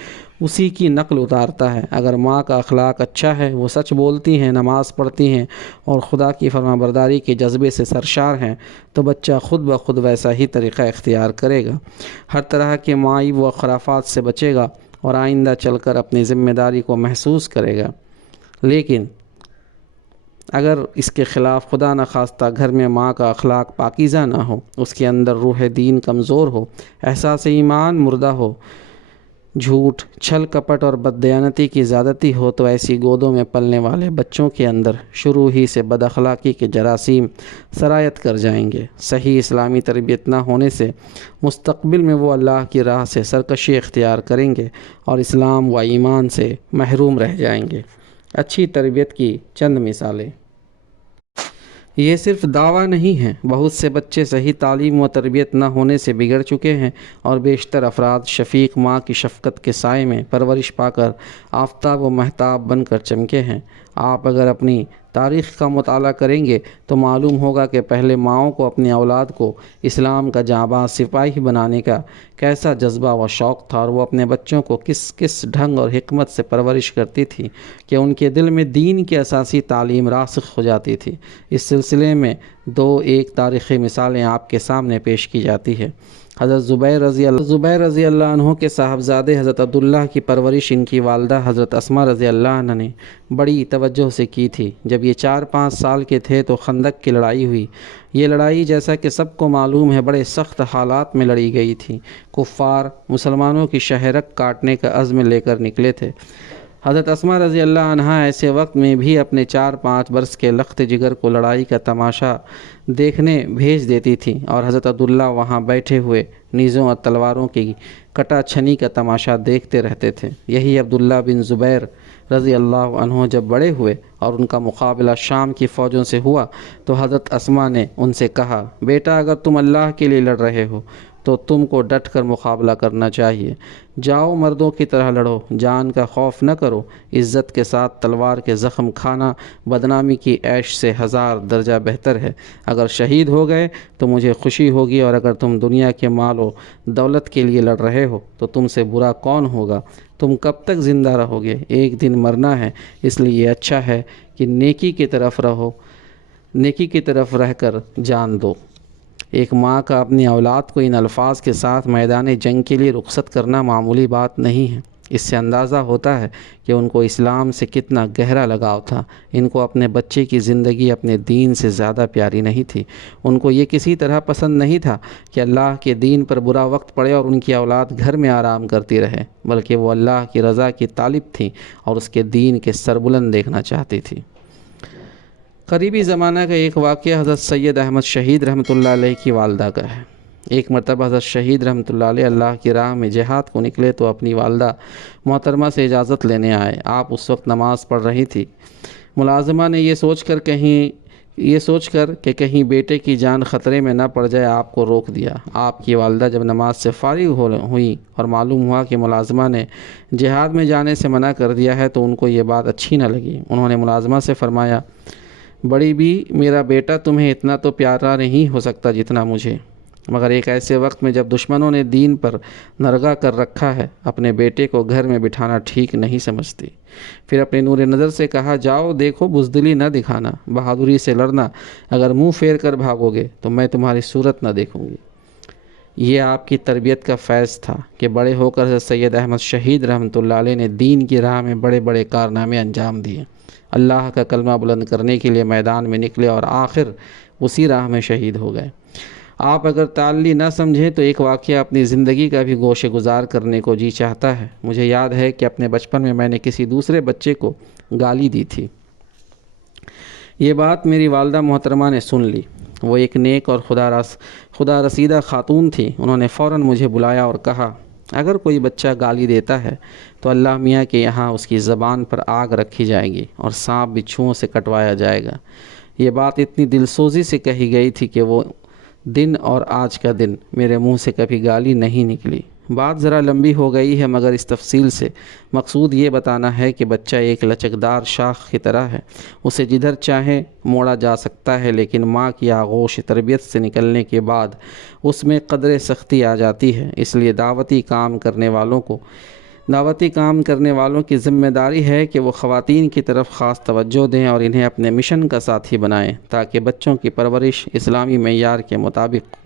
اسی کی نقل اتارتا ہے۔ اگر ماں کا اخلاق اچھا ہے، وہ سچ بولتی ہیں، نماز پڑھتی ہیں اور خدا کی فرما برداری کے جذبے سے سرشار ہیں، تو بچہ خود بخود ویسا ہی طریقہ اختیار کرے گا، ہر طرح کے معائب و خرافات سے بچے گا اور آئندہ چل کر اپنی ذمہ داری کو محسوس کرے گا۔ لیکن اگر اس کے خلاف خدا نخواستہ گھر میں ماں کا اخلاق پاکیزہ نہ ہو، اس کے اندر روح دین کمزور ہو، احساس ایمان مردہ ہو، جھوٹ، چھل کپٹ اور بددیانتی کی زیادتی ہو، تو ایسی گودوں میں پلنے والے بچوں کے اندر شروع ہی سے بد اخلاقی کے جراثیم سرایت کر جائیں گے۔ صحیح اسلامی تربیت نہ ہونے سے مستقبل میں وہ اللہ کی راہ سے سرکشی اختیار کریں گے اور اسلام و ایمان سے محروم رہ جائیں گے۔ اچھی تربیت کی چند مثالیں۔ یہ صرف دعویٰ نہیں ہے، بہت سے بچے صحیح تعلیم و تربیت نہ ہونے سے بگڑ چکے ہیں اور بیشتر افراد شفیق ماں کی شفقت کے سائے میں پرورش پا کر آفتاب و مہتاب بن کر چمکے ہیں۔ آپ اگر اپنی تاریخ کا مطالعہ کریں گے تو معلوم ہوگا کہ پہلے ماؤں کو اپنی اولاد کو اسلام کا جانباز سپاہی بنانے کا کیسا جذبہ و شوق تھا، اور وہ اپنے بچوں کو کس ڈھنگ اور حکمت سے پرورش کرتی تھی کہ ان کے دل میں دین کی اساسی تعلیم راسخ ہو جاتی تھی۔ اس سلسلے میں ایک تاریخی مثالیں آپ کے سامنے پیش کی جاتی ہے۔ حضرت زبیر رضی اللہ عنہ کے صاحبزادے حضرت عبداللہ کی پرورش ان کی والدہ حضرت اسماء رضی اللہ عنہ نے بڑی توجہ سے کی تھی۔ جب یہ 4-5 سال کے تھے تو خندق کی لڑائی ہوئی۔ یہ لڑائی جیسا کہ سب کو معلوم ہے بڑے سخت حالات میں لڑی گئی تھی۔ کفار مسلمانوں کی شہرک کاٹنے کا عزم لے کر نکلے تھے۔ حضرت اسماء رضی اللہ عنہ ایسے وقت میں بھی اپنے 4-5 برس کے لخت جگر کو لڑائی کا تماشا دیکھنے بھیج دیتی تھیں اور حضرت عبداللہ وہاں بیٹھے ہوئے نیزوں اور تلواروں کی کٹا چھنی کا تماشا دیکھتے رہتے تھے۔ یہی عبداللہ بن زبیر رضی اللہ عنہ جب بڑے ہوئے اور ان کا مقابلہ شام کی فوجوں سے ہوا تو حضرت اسماء نے ان سے کہا، بیٹا اگر تم اللہ کے لیے لڑ رہے ہو تو تم کو ڈٹ کر مقابلہ کرنا چاہیے۔ جاؤ مردوں کی طرح لڑو، جان کا خوف نہ کرو۔ عزت کے ساتھ تلوار کے زخم کھانا بدنامی کی عیش سے 1000 درجہ بہتر ہے۔ اگر شہید ہو گئے تو مجھے خوشی ہوگی، اور اگر تم دنیا کے مال و دولت کے لیے لڑ رہے ہو تو تم سے برا کون ہوگا؟ تم کب تک زندہ رہو گے؟ ایک دن مرنا ہے، اس لیے اچھا ہے کہ نیکی کی طرف رہ کر جان دو۔ ایک ماں کا اپنی اولاد کو ان الفاظ کے ساتھ میدان جنگ کے لیے رخصت کرنا معمولی بات نہیں ہے۔ اس سے اندازہ ہوتا ہے کہ ان کو اسلام سے کتنا گہرا لگاؤ تھا۔ ان کو اپنے بچے کی زندگی اپنے دین سے زیادہ پیاری نہیں تھی۔ ان کو یہ کسی طرح پسند نہیں تھا کہ اللہ کے دین پر برا وقت پڑے اور ان کی اولاد گھر میں آرام کرتی رہے، بلکہ وہ اللہ کی رضا کی طالب تھیں اور اس کے دین کے سربلند دیکھنا چاہتی تھی۔ قریبی زمانہ کا ایک واقعہ حضرت سید احمد شہید رحمۃ اللہ علیہ کی والدہ کا ہے۔ ایک مرتبہ حضرت شہید رحمۃ اللہ علیہ اللہ کی راہ میں جہاد کو نکلے تو اپنی والدہ محترمہ سے اجازت لینے آئے۔ آپ اس وقت نماز پڑھ رہی تھی۔ ملازمہ نے یہ سوچ کر کہ کہیں بیٹے کی جان خطرے میں نہ پڑ جائے آپ کو روک دیا۔ آپ کی والدہ جب نماز سے فارغ ہوئی اور معلوم ہوا کہ ملازمہ نے جہاد میں جانے سے منع کر دیا ہے تو ان کو یہ بات اچھی نہ لگی۔ انہوں نے ملازمہ سے فرمایا، بڑی بھی میرا بیٹا تمہیں اتنا تو پیارا نہیں ہو سکتا جتنا مجھے۔ مگر ایک ایسے وقت میں جب دشمنوں نے دین پر نرگا کر رکھا ہے، اپنے بیٹے کو گھر میں بٹھانا ٹھیک نہیں سمجھتی۔ پھر اپنے نور نظر سے کہا، جاؤ دیکھو، بزدلی نہ دکھانا، بہادری سے لڑنا، اگر منہ پھیر کر بھاگو گے تو میں تمہاری صورت نہ دیکھوں گی۔ یہ آپ کی تربیت کا فیض تھا کہ بڑے ہو کر سید احمد شہید رحمۃ اللہ علیہ نے دین کی راہ میں بڑے بڑے کارنامے انجام دیے، اللہ کا کلمہ بلند کرنے کے لیے میدان میں نکلے اور آخر اسی راہ میں شہید ہو گئے۔ آپ اگر تعلی نہ سمجھیں تو ایک واقعہ اپنی زندگی کا بھی گوشے گزار کرنے کو جی چاہتا ہے۔ مجھے یاد ہے کہ اپنے بچپن میں نے کسی دوسرے بچے کو گالی دی تھی۔ یہ بات میری والدہ محترمہ نے سن لی۔ وہ ایک نیک اور خدا رسیدہ خاتون تھی۔ انہوں نے فوراً مجھے بلایا اور کہا، اگر کوئی بچہ گالی دیتا ہے تو اللہ میاں کے یہاں اس کی زبان پر آگ رکھی جائے گی اور سانپ بچھوؤں سے کٹوایا جائے گا۔ یہ بات اتنی دلسوزی سے کہی گئی تھی کہ وہ دن اور آج کا دن میرے منہ سے کبھی گالی نہیں نکلی۔ بات ذرا لمبی ہو گئی ہے، مگر اس تفصیل سے مقصود یہ بتانا ہے کہ بچہ ایک لچکدار شاخ کی طرح ہے، اسے جدھر چاہے موڑا جا سکتا ہے، لیکن ماں کی آغوش تربیت سے نکلنے کے بعد اس میں قدرے سختی آ جاتی ہے۔ اس لیے دعوتی کام کرنے والوں کی ذمہ داری ہے کہ وہ خواتین کی طرف خاص توجہ دیں اور انہیں اپنے مشن کا ساتھی بنائیں تاکہ بچوں کی پرورش اسلامی معیار کے مطابق ہو،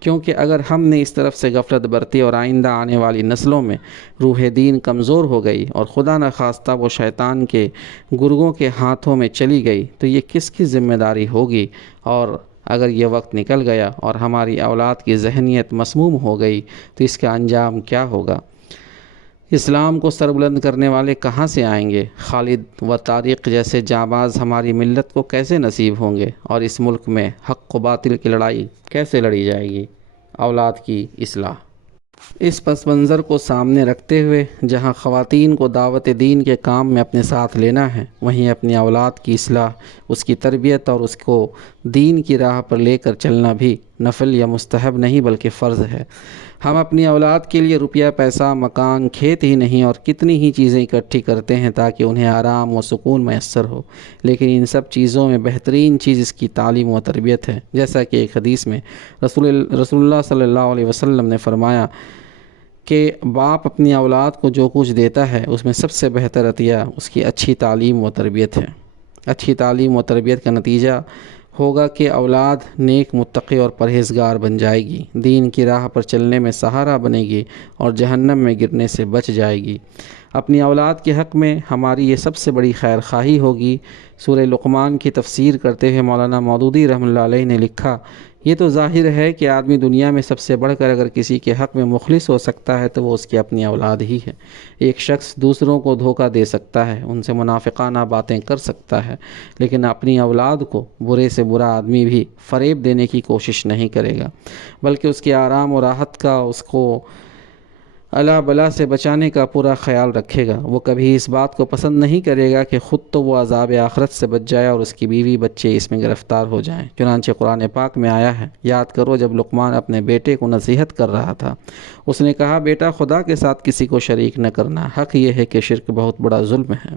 کیونکہ اگر ہم نے اس طرف سے غفلت برتی اور آئندہ آنے والی نسلوں میں روح دین کمزور ہو گئی اور خدا نخواستہ وہ شیطان کے گرگوں کے ہاتھوں میں چلی گئی تو یہ کس کی ذمہ داری ہوگی؟ اور اگر یہ وقت نکل گیا اور ہماری اولاد کی ذہنیت مسموم ہو گئی تو اس کا انجام کیا ہوگا؟ اسلام کو سربلند کرنے والے کہاں سے آئیں گے؟ خالد و طارق جیسے جانباز ہماری ملت کو کیسے نصیب ہوں گے؟ اور اس ملک میں حق و باطل کی لڑائی کیسے لڑی جائے گی؟ اولاد کی اصلاح۔ اس پس منظر کو سامنے رکھتے ہوئے جہاں خواتین کو دعوت دین کے کام میں اپنے ساتھ لینا ہے، وہیں اپنی اولاد کی اصلاح، اس کی تربیت اور اس کو دین کی راہ پر لے کر چلنا بھی نفل یا مستحب نہیں بلکہ فرض ہے۔ ہم اپنی اولاد کے لیے روپیہ، پیسہ، مکان، کھیت ہی نہیں اور کتنی ہی چیزیں اکٹھی کرتے ہیں تاکہ انہیں آرام و سکون میسر ہو، لیکن ان سب چیزوں میں بہترین چیز اس کی تعلیم و تربیت ہے۔ جیسا کہ ایک حدیث میں رسول اللہ صلی اللہ علیہ وسلم نے فرمایا کہ باپ اپنی اولاد کو جو کچھ دیتا ہے اس میں سب سے بہتر عطیہ اس کی اچھی تعلیم و تربیت ہے۔ اچھی تعلیم و تربیت کا نتیجہ ہوگا کہ اولاد نیک، متقی اور پرہیزگار بن جائے گی، دین کی راہ پر چلنے میں سہارا بنے گی اور جہنم میں گرنے سے بچ جائے گی۔ اپنی اولاد کے حق میں ہماری یہ سب سے بڑی خیر خواہی ہوگی۔ سورہ لقمان کی تفسیر کرتے ہوئے مولانا مودودی رحمۃ اللہ علیہ نے لکھا، یہ تو ظاہر ہے کہ آدمی دنیا میں سب سے بڑھ کر اگر کسی کے حق میں مخلص ہو سکتا ہے تو وہ اس کی اپنی اولاد ہی ہے۔ ایک شخص دوسروں کو دھوکہ دے سکتا ہے، ان سے منافقانہ باتیں کر سکتا ہے، لیکن اپنی اولاد کو برے سے برا آدمی بھی فریب دینے کی کوشش نہیں کرے گا، بلکہ اس کے آرام و راحت کا، اس کو اللہ بلا سے بچانے کا پورا خیال رکھے گا۔ وہ کبھی اس بات کو پسند نہیں کرے گا کہ خود تو وہ عذاب آخرت سے بچ جائے اور اس کی بیوی بچے اس میں گرفتار ہو جائیں۔ چنانچہ قرآن پاک میں آیا ہے، یاد کرو جب لقمان اپنے بیٹے کو نصیحت کر رہا تھا، اس نے کہا، بیٹا خدا کے ساتھ کسی کو شریک نہ کرنا، حق یہ ہے کہ شرک بہت بڑا ظلم ہے۔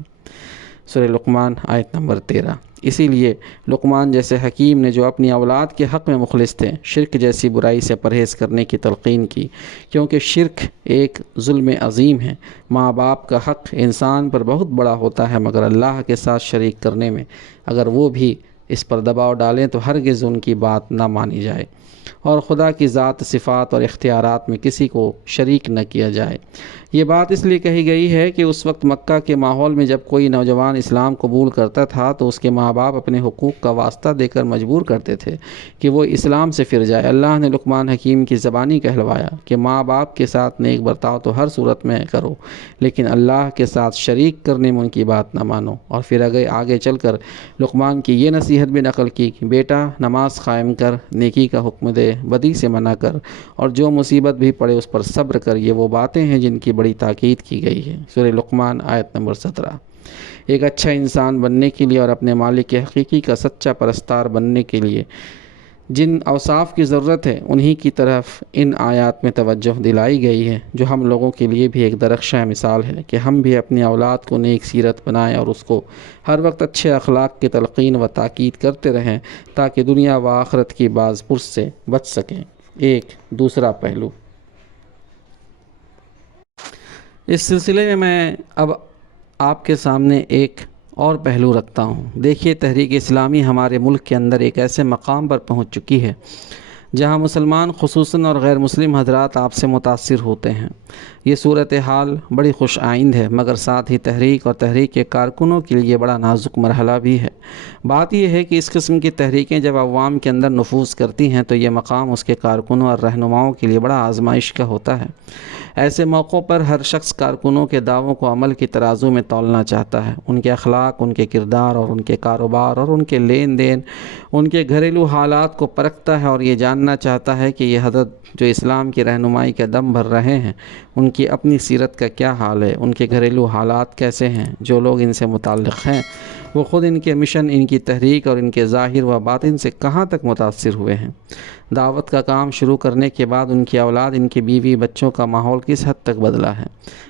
سورہ لقمان آیت نمبر 13۔ اسی لیے لقمان جیسے حکیم نے جو اپنی اولاد کے حق میں مخلص تھے، شرک جیسی برائی سے پرہیز کرنے کی تلقین کی، کیونکہ شرک ایک ظلم عظیم ہے۔ ماں باپ کا حق انسان پر بہت بڑا ہوتا ہے، مگر اللہ کے ساتھ شریک کرنے میں اگر وہ بھی اس پر دباؤ ڈالیں تو ہرگز ان کی بات نہ مانی جائے اور خدا کی ذات، صفات اور اختیارات میں کسی کو شریک نہ کیا جائے۔ یہ بات اس لیے کہی گئی ہے کہ اس وقت مکہ کے ماحول میں جب کوئی نوجوان اسلام قبول کرتا تھا تو اس کے ماں باپ اپنے حقوق کا واسطہ دے کر مجبور کرتے تھے کہ وہ اسلام سے پھر جائے۔ اللہ نے لقمان حکیم کی زبانی کہلوایا کہ ماں باپ کے ساتھ نیک برتاؤ تو ہر صورت میں کرو، لیکن اللہ کے ساتھ شریک کرنے میں ان کی بات نہ مانو۔ اور پھر آگے چل کر لقمان کی یہ نصیحت بھی نقل کی کہ بیٹا نماز قائم کر، نیکی کا حکم دے، بدی سے منع کر، اور جو مصیبت بھی پڑے اس پر صبر کر۔ یہ وہ باتیں ہیں جن کی بڑی تاکید کی گئی ہے۔ سورہ لقمان آیت نمبر 17۔ ایک اچھا انسان بننے کے لیے اور اپنے مالک کے حقیقی کا سچا پرستار بننے کے لیے جن اوصاف کی ضرورت ہے انہی کی طرف ان آیات میں توجہ دلائی گئی ہے، جو ہم لوگوں کے لیے بھی ایک درخشاں مثال ہے کہ ہم بھی اپنی اولاد کو نیک سیرت بنائیں اور اس کو ہر وقت اچھے اخلاق کی تلقین و تاکید کرتے رہیں تاکہ دنیا و آخرت کی باز پرس سے بچ سکیں۔ ایک دوسرا پہلو۔ اس سلسلے میں اب آپ کے سامنے ایک اور پہلو رکھتا ہوں۔ دیکھیے، تحریک اسلامی ہمارے ملک کے اندر ایک ایسے مقام پر پہنچ چکی ہے جہاں مسلمان خصوصاً اور غیر مسلم حضرات آپ سے متاثر ہوتے ہیں۔ یہ صورتحال بڑی خوش آئند ہے، مگر ساتھ ہی تحریک اور تحریک کے کارکنوں کے لیے بڑا نازک مرحلہ بھی ہے۔ بات یہ ہے کہ اس قسم کی تحریکیں جب عوام کے اندر نفوذ کرتی ہیں تو یہ مقام اس کے کارکنوں اور رہنماؤں کے لیے بڑا آزمائش کا ہوتا ہے۔ ایسے موقعوں پر ہر شخص کارکنوں کے دعووں کو عمل کی ترازو میں تولنا چاہتا ہے۔ ان کے اخلاق، ان کے کردار اور ان کے کاروبار اور ان کے لین دین، ان کے گھریلو حالات کو پرکھتا ہے اور یہ جاننا چاہتا ہے کہ یہ حضرت جو اسلام کی رہنمائی کا دم بھر رہے ہیں، ان کی اپنی سیرت کا کیا حال ہے، ان کے گھریلو حالات کیسے ہیں۔ جو لوگ ان سے متعلق ہیں وہ خود ان کے مشن، ان کی تحریک اور ان کے ظاہر و باطن سے کہاں تک متاثر ہوئے ہیں۔ دعوت کا کام شروع کرنے کے بعد ان کی اولاد، ان کی بیوی بچوں کا ماحول کس حد تک بدلا ہے۔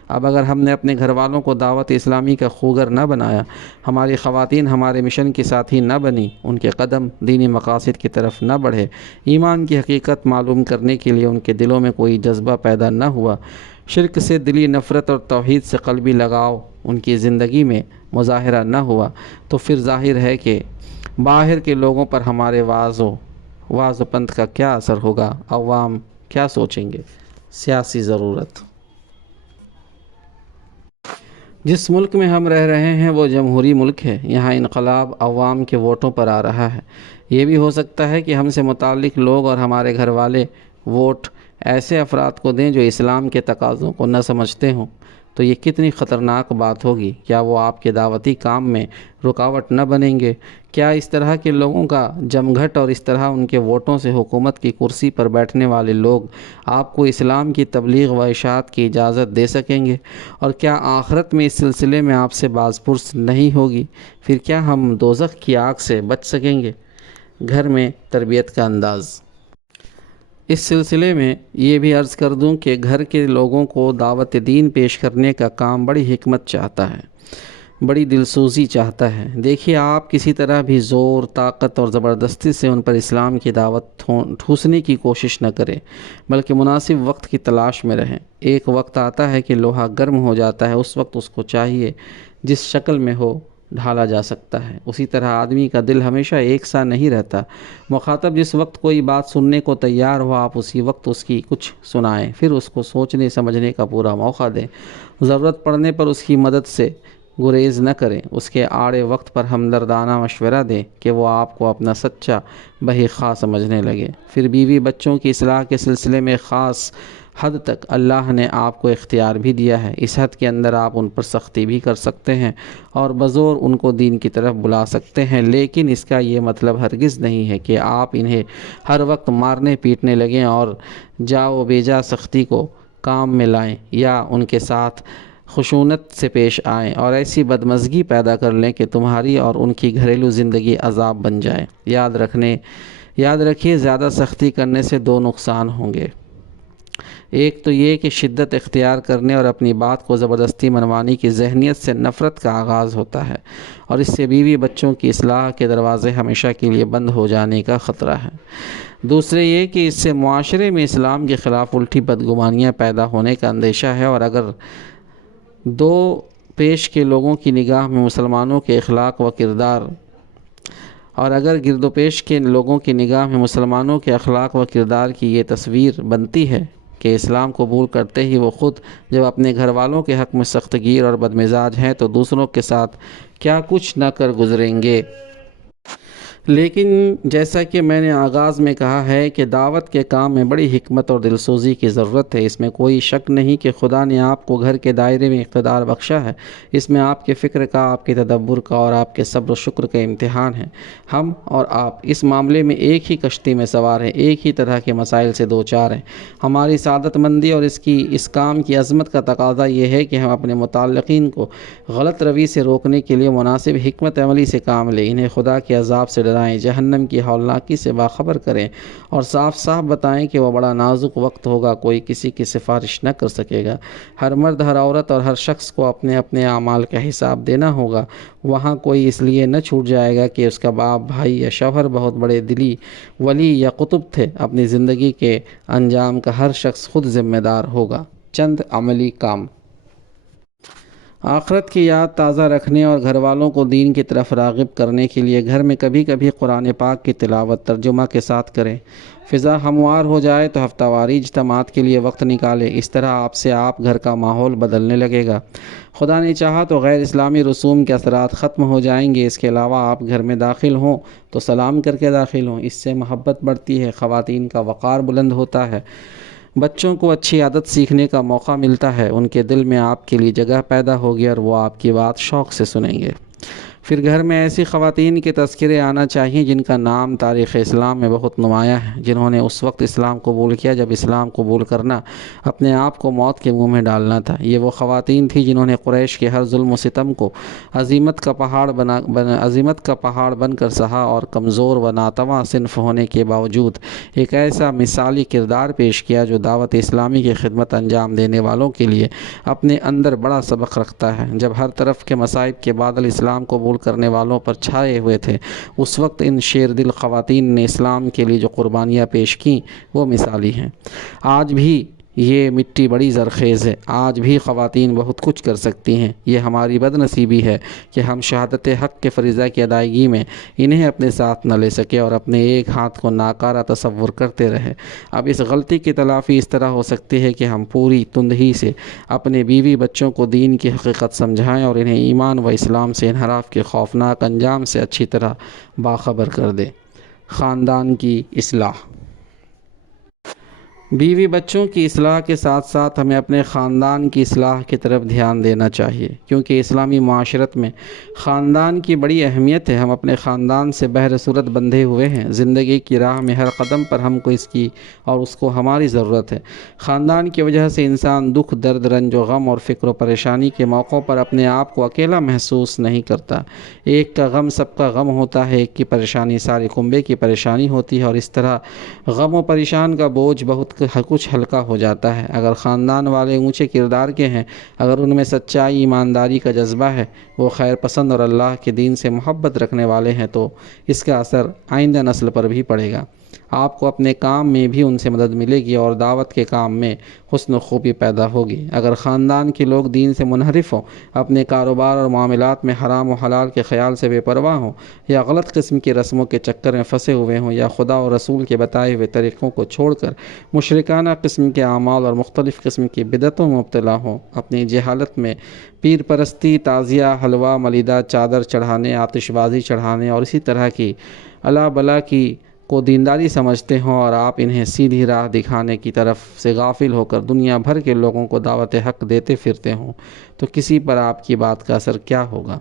اب اگر ہم نے اپنے گھر والوں کو دعوت اسلامی کا خوگر نہ بنایا، ہماری خواتین ہمارے مشن کی ساتھی نہ بنی، ان کے قدم دینی مقاصد کی طرف نہ بڑھے، ایمان کی حقیقت معلوم کرنے کے لیے ان کے دلوں میں کوئی جذبہ پیدا نہ ہوا، شرک سے دلی نفرت اور توحید سے قلبی لگاؤ ان کی زندگی میں مظاہرہ نہ ہوا، تو پھر ظاہر ہے کہ باہر کے لوگوں پر ہمارے واعظ و پنتھ کا کیا اثر ہوگا، عوام کیا سوچیں گے۔ سیاسی ضرورت۔ جس ملک میں ہم رہ رہے ہیں وہ جمہوری ملک ہے۔ یہاں انقلاب عوام کے ووٹوں پر آ رہا ہے۔ یہ بھی ہو سکتا ہے کہ ہم سے متعلق لوگ اور ہمارے گھر والے ووٹ ایسے افراد کو دیں جو اسلام کے تقاضوں کو نہ سمجھتے ہوں، تو یہ کتنی خطرناک بات ہوگی۔ کیا وہ آپ کے دعوتی کام میں رکاوٹ نہ بنیں گے؟ کیا اس طرح کے لوگوں کا جمگھٹ اور اس طرح ان کے ووٹوں سے حکومت کی کرسی پر بیٹھنے والے لوگ آپ کو اسلام کی تبلیغ و اشاعت کی اجازت دے سکیں گے؟ اور کیا آخرت میں اس سلسلے میں آپ سے باز پرس نہیں ہوگی؟ پھر کیا ہم دوزخ کی آگ سے بچ سکیں گے؟ گھر میں تربیت کا انداز۔ اس سلسلے میں یہ بھی عرض کر دوں کہ گھر کے لوگوں کو دعوت دین پیش کرنے کا کام بڑی حکمت چاہتا ہے، بڑی دلسوزی چاہتا ہے۔ دیکھیے، آپ کسی طرح بھی زور، طاقت اور زبردستی سے ان پر اسلام کی دعوت ٹھوسنے کی کوشش نہ کریں، بلکہ مناسب وقت کی تلاش میں رہیں۔ ایک وقت آتا ہے کہ لوہا گرم ہو جاتا ہے، اس وقت اس کو چاہیے جس شکل میں ہو ڈھالا جا سکتا ہے۔ اسی طرح آدمی کا دل ہمیشہ ایک سا نہیں رہتا۔ مخاطب جس وقت کوئی بات سننے کو تیار ہو، آپ اسی وقت اس کی کچھ سنائیں، پھر اس کو سوچنے سمجھنے کا پورا موقع دیں۔ ضرورت پڑنے پر اس کی مدد سے گریز نہ کریں، اس کے آڑے وقت پر ہمدردانہ مشورہ دیں کہ وہ آپ کو اپنا سچا بہی خواہ سمجھنے لگے۔ پھر بیوی بچوں کی اصلاح کے سلسلے میں خاص حد تک اللہ نے آپ کو اختیار بھی دیا ہے۔ اس حد کے اندر آپ ان پر سختی بھی کر سکتے ہیں اور بزور ان کو دین کی طرف بلا سکتے ہیں، لیکن اس کا یہ مطلب ہرگز نہیں ہے کہ آپ انہیں ہر وقت مارنے پیٹنے لگیں اور جاؤ بیجا سختی کو کام میں لائیں، یا ان کے ساتھ خشونت سے پیش آئیں اور ایسی بدمزگی پیدا کر لیں کہ تمہاری اور ان کی گھریلو زندگی عذاب بن جائے۔ یاد رکھیے، زیادہ سختی کرنے سے دو نقصان ہوں گے۔ ایک تو یہ کہ شدت اختیار کرنے اور اپنی بات کو زبردستی منوانے کی ذہنیت سے نفرت کا آغاز ہوتا ہے، اور اس سے بیوی بچوں کی اصلاح کے دروازے ہمیشہ کے لیے بند ہو جانے کا خطرہ ہے۔ دوسرے یہ کہ اس سے معاشرے میں اسلام کے خلاف الٹی بدگمانیاں پیدا ہونے کا اندیشہ ہے، اور اگر دو پیش کے لوگوں کی نگاہ میں مسلمانوں کے اخلاق و کردار کی یہ تصویر بنتی ہے کہ اسلام قبول کرتے ہی وہ خود جب اپنے گھر والوں کے حق میں سخت گیر اور بدمزاج ہیں تو دوسروں کے ساتھ کیا کچھ نہ کر گزریں گے۔ لیکن جیسا کہ میں نے آغاز میں کہا ہے کہ دعوت کے کام میں بڑی حکمت اور دلسوزی کی ضرورت ہے۔ اس میں کوئی شک نہیں کہ خدا نے آپ کو گھر کے دائرے میں اقتدار بخشا ہے۔ اس میں آپ کے فکر کا، آپ کے تدبر کا اور آپ کے صبر و شکر کا امتحان ہے۔ ہم اور آپ اس معاملے میں ایک ہی کشتی میں سوار ہیں، ایک ہی طرح کے مسائل سے دوچار ہیں۔ ہماری سعادت مندی اور اس کام کی عظمت کا تقاضا یہ ہے کہ ہم اپنے متعلقین کو غلط روی سے روکنے کے لیے مناسب حکمت عملی سے کام لیں، انہیں خدا کے عذاب سے ڈرائیں، جہنم کی ہولناکی سے باخبر کریں اور صاف صاف بتائیں کہ وہ بڑا نازک وقت ہوگا، کوئی کسی کی سفارش نہ کر سکے گا۔ ہر مرد، ہر عورت اور ہر شخص کو اپنے اپنے اعمال کا حساب دینا ہوگا۔ وہاں کوئی اس لیے نہ چھوٹ جائے گا کہ اس کا باپ، بھائی یا شوہر بہت بڑے دلی ولی یا قطب تھے۔ اپنی زندگی کے انجام کا ہر شخص خود ذمہ دار ہوگا۔ چند عملی کام۔ آخرت کی یاد تازہ رکھنے اور گھر والوں کو دین کی طرف راغب کرنے کے لیے گھر میں کبھی کبھی قرآن پاک کی تلاوت ترجمہ کے ساتھ کریں۔ فضا ہموار ہو جائے تو ہفتہ واری اجتماعات کے لیے وقت نکالیں۔ اس طرح آپ گھر کا ماحول بدلنے لگے گا۔ خدا نے چاہا تو غیر اسلامی رسوم کے اثرات ختم ہو جائیں گے۔ اس کے علاوہ آپ گھر میں داخل ہوں تو سلام کر کے داخل ہوں، اس سے محبت بڑھتی ہے، خواتین کا وقار بلند ہوتا ہے، بچوں کو اچھی عادت سیکھنے کا موقع ملتا ہے، ان کے دل میں آپ کے لیے جگہ پیدا ہوگی اور وہ آپ کی بات شوق سے سنیں گے۔ پھر گھر میں ایسی خواتین کے تذکرے آنا چاہیے جن کا نام تاریخ اسلام میں بہت نمایاں ہے، جنہوں نے اس وقت اسلام قبول کیا جب اسلام قبول کرنا اپنے آپ کو موت کے منہ میں ڈالنا تھا۔ یہ وہ خواتین تھیں جنہوں نے قریش کے ہر ظلم و ستم کو عزیمت کا پہاڑ بن کر سہا اور کمزور و ناتواں صنف ہونے کے باوجود ایک ایسا مثالی کردار پیش کیا جو دعوت اسلامی کی خدمت انجام دینے والوں کے لیے اپنے اندر بڑا سبق رکھتا ہے۔ جب ہر طرف کے مصائب کے بادل اسلام قبول کرنے والوں پر چھائے ہوئے تھے، اس وقت ان شیر دل خواتین نے اسلام کے لیے جو قربانیاں پیش کیں وہ مثالی ہیں۔ آج بھی یہ مٹی بڑی زرخیز ہے، آج بھی خواتین بہت کچھ کر سکتی ہیں۔ یہ ہماری بد نصیبی ہے کہ ہم شہادت حق کے فریضہ کی ادائیگی میں انہیں اپنے ساتھ نہ لے سکے اور اپنے ایک ہاتھ کو ناکارہ تصور کرتے رہے۔ اب اس غلطی کی تلافی اس طرح ہو سکتی ہے کہ ہم پوری تندہی سے اپنے بیوی بچوں کو دین کی حقیقت سمجھائیں اور انہیں ایمان و اسلام سے انحراف کے خوفناک انجام سے اچھی طرح باخبر کر دیں۔ خاندان کی اصلاح۔ بیوی بچوں کی اصلاح کے ساتھ ساتھ ہمیں اپنے خاندان کی اصلاح کی طرف دھیان دینا چاہیے، کیونکہ اسلامی معاشرت میں خاندان کی بڑی اہمیت ہے۔ ہم اپنے خاندان سے بہر صورت بندھے ہوئے ہیں۔ زندگی کی راہ میں ہر قدم پر ہم کو اس کی اور اس کو ہماری ضرورت ہے۔ خاندان کی وجہ سے انسان دکھ، درد، رنج و غم اور فکر و پریشانی کے موقعوں پر اپنے آپ کو اکیلا محسوس نہیں کرتا۔ ایک کا غم سب کا غم ہوتا ہے، ایک کی پریشانی سارے کنبے کی پریشانی ہوتی ہے، اور اس طرح غم و پریشان کا بوجھ بہت کچھ ہلکا ہو جاتا ہے۔ اگر خاندان والے اونچے کردار کے ہیں، اگر ان میں سچائی، ایمانداری کا جذبہ ہے، وہ خیر پسند اور اللہ کے دین سے محبت رکھنے والے ہیں، تو اس کا اثر آئندہ نسل پر بھی پڑے گا۔ آپ کو اپنے کام میں بھی ان سے مدد ملے گی اور دعوت کے کام میں حسن و خوبی پیدا ہوگی۔ اگر خاندان کے لوگ دین سے منحرف ہوں، اپنے کاروبار اور معاملات میں حرام و حلال کے خیال سے بے پرواہ ہوں، یا غلط قسم کی رسموں کے چکر میں پھنسے ہوئے ہوں، یا خدا اور رسول کے بتائے ہوئے طریقوں کو چھوڑ کر مشرکانہ قسم کے اعمال اور مختلف قسم کی بدعتوں میں مبتلا ہوں، اپنی جہالت میں پیر پرستی، تعزیہ، حلوہ، ملیدہ، چادر چڑھانے، آتش بازی چڑھانے اور اسی طرح کی الا بلا کی کو دینداری سمجھتے ہوں، اور آپ انہیں سیدھی راہ دکھانے کی طرف سے غافل ہو کر دنیا بھر کے لوگوں کو دعوت حق دیتے پھرتے ہوں، تو کسی پر آپ کی بات کا اثر کیا ہوگا؟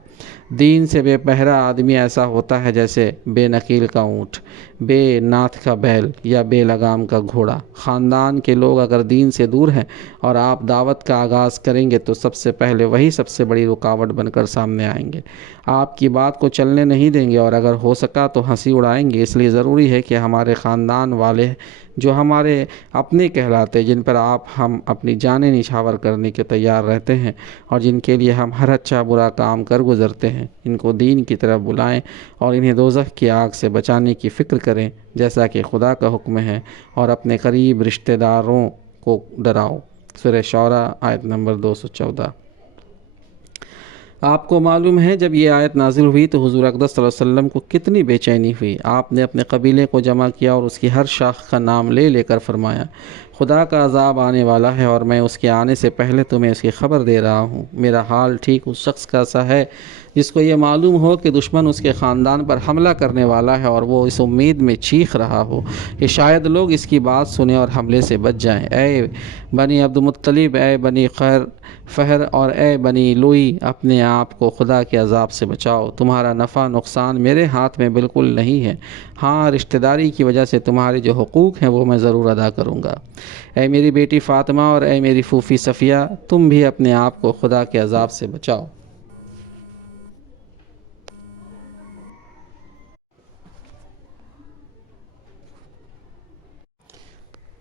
دین سے بے پہرا آدمی ایسا ہوتا ہے جیسے بے نکیل کا اونٹ، بے ناتھ کا بیل یا بے لگام کا گھوڑا۔ خاندان کے لوگ اگر دین سے دور ہیں اور آپ دعوت کا آغاز کریں گے تو سب سے پہلے وہی سب سے بڑی رکاوٹ بن کر سامنے آئیں گے، آپ کی بات کو چلنے نہیں دیں گے، اور اگر ہو سکا تو ہنسی اڑائیں گے۔ اس لیے ضروری ہے کہ ہمارے خاندان والے جو ہمارے اپنے کہلاتے، جن پر ہم اپنی جانیں نچھاور کرنے کے تیار رہتے ہیں اور جن کے لیے ہم ہر اچھا برا کام کر گزرتے ہیں، ان کو دین کی طرف بلائیں اور انہیں دوزخ کی آگ سے بچانے کی فکر کریں جیسا کہ خدا کا حکم ہے، اور اپنے قریب رشتہ داروں کو ڈراؤ۔ سورہ شعراء آیت نمبر 214۔ آپ کو معلوم ہے جب یہ آیت نازل ہوئی تو حضور اقدس صلی اللہ علیہ وسلم کو کتنی بے چینی ہوئی۔ آپ نے اپنے قبیلے کو جمع کیا اور اس کی ہر شاخ کا نام لے لے کر فرمایا، خدا کا عذاب آنے والا ہے اور میں اس کے آنے سے پہلے تمہیں اس کی خبر دے رہا ہوں۔ میرا حال ٹھیک اس شخص کا سا ہے جس کو یہ معلوم ہو کہ دشمن اس کے خاندان پر حملہ کرنے والا ہے، اور وہ اس امید میں چیخ رہا ہو کہ شاید لوگ اس کی بات سنیں اور حملے سے بچ جائیں۔ اے بنی عبد المطلب، اے بنی فہر اور اے بنی لوئی، اپنے آپ کو خدا کے عذاب سے بچاؤ۔ تمہارا نفع نقصان میرے ہاتھ میں بالکل نہیں ہے، ہاں رشتہ داری کی وجہ سے تمہارے جو حقوق ہیں وہ میں ضرور ادا کروں گا۔ اے میری بیٹی فاطمہ اور اے میری پھوپھی صفیہ، تم بھی اپنے آپ کو خدا کے عذاب سے بچاؤ۔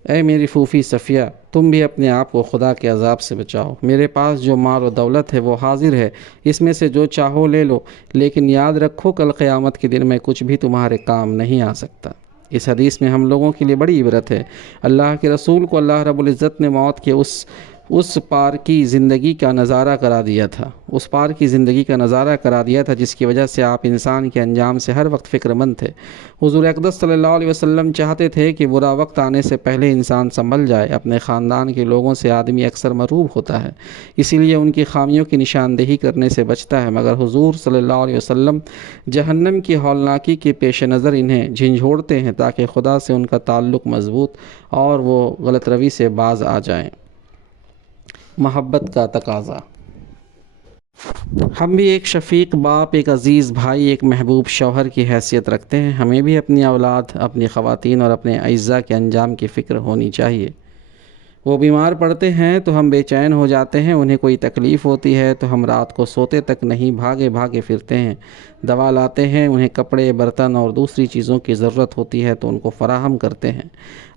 اے میری پھوپھی صفیہ، تم بھی اپنے آپ کو خدا کے عذاب سے بچاؤ۔ میرے پاس جو مال و دولت ہے وہ حاضر ہے، اس میں سے جو چاہو لے لو، لیکن یاد رکھو کل قیامت کے دن میں کچھ بھی تمہارے کام نہیں آ سکتا۔ اس حدیث میں ہم لوگوں کے لیے بڑی عبرت ہے۔ اللہ کے رسول کو اللہ رب العزت نے موت کے اس پار کی زندگی کا نظارہ کرا دیا تھا، اس پار کی زندگی کا نظارہ کرا دیا تھا جس کی وجہ سے آپ انسان کے انجام سے ہر وقت فکر مند تھے۔ حضور اقدس صلی اللہ علیہ وسلم چاہتے تھے کہ برا وقت آنے سے پہلے انسان سنبھل جائے۔ اپنے خاندان کے لوگوں سے آدمی اکثر مرعوب ہوتا ہے، اسی لیے ان کی خامیوں کی نشاندہی کرنے سے بچتا ہے، مگر حضور صلی اللہ علیہ وسلم جہنم کی ہولناکی کے پیش نظر انہیں جھنجھوڑتے ہیں تاکہ خدا سے ان کا تعلق مضبوط اور وہ غلط روی سے باز آ جائیں۔ محبت کا تقاضا۔ ہم بھی ایک شفیق باپ، ایک عزیز بھائی، ایک محبوب شوہر کی حیثیت رکھتے ہیں۔ ہمیں بھی اپنی اولاد، اپنی خواتین اور اپنے اعزاء کے انجام کی فکر ہونی چاہیے۔ وہ بیمار پڑتے ہیں تو ہم بے چین ہو جاتے ہیں، انہیں کوئی تکلیف ہوتی ہے تو ہم رات کو سوتے تک نہیں بھاگے بھاگے پھرتے ہیں، دوا لاتے ہیں، انہیں کپڑے، برتن اور دوسری چیزوں کی ضرورت ہوتی ہے تو ان کو فراہم کرتے ہیں،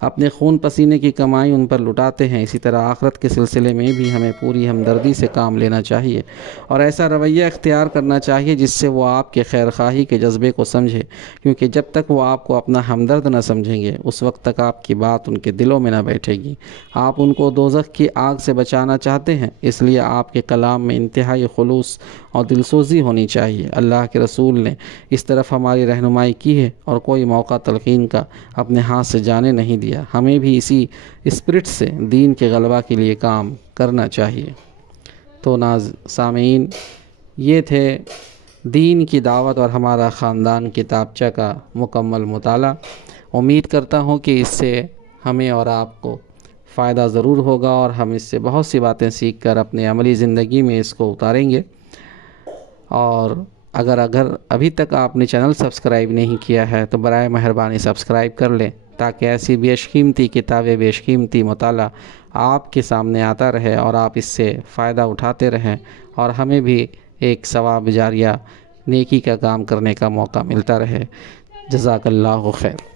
اپنے خون پسینے کی کمائی ان پر لٹاتے ہیں۔ اسی طرح آخرت کے سلسلے میں بھی ہمیں پوری ہمدردی سے کام لینا چاہیے اور ایسا رویہ اختیار کرنا چاہیے جس سے وہ آپ کے خیر خواہی کے جذبے کو سمجھے، کیونکہ جب تک وہ آپ کو اپنا ہمدرد نہ سمجھیں گے اس وقت تک آپ کی بات ان کے دلوں میں نہ بیٹھے گی۔ آپ ان کو دوزخ کی آگ سے بچانا چاہتے ہیں، اس لیے آپ کے کلام میں انتہائی خلوص اور دلسوزی ہونی چاہیے۔ اللہ کے رسول نے اس طرف ہماری رہنمائی کی ہے اور کوئی موقع تلقین کا اپنے ہاتھ سے جانے نہیں دیا۔ ہمیں بھی اسی اسپرٹ سے دین کے غلبہ کے لیے کام کرنا چاہیے۔ تو سامعین، یہ تھے دین کی دعوت اور ہمارا خاندان کتابچہ کا مکمل مطالعہ۔ امید کرتا ہوں کہ اس سے ہمیں اور آپ کو فائدہ ضرور ہوگا اور ہم اس سے بہت سی باتیں سیکھ کر اپنے عملی زندگی میں اس کو اتاریں گے۔ اور اگر ابھی تک آپ نے چینل سبسکرائب نہیں کیا ہے تو برائے مہربانی سبسکرائب کر لیں تاکہ ایسی بیش قیمتی کتابیں، بیش قیمتی مطالعہ آپ کے سامنے آتا رہے اور آپ اس سے فائدہ اٹھاتے رہیں اور ہمیں بھی ایک ثواب جاریہ، نیکی کا کام کرنے کا موقع ملتا رہے۔ جزاک اللہ خیر۔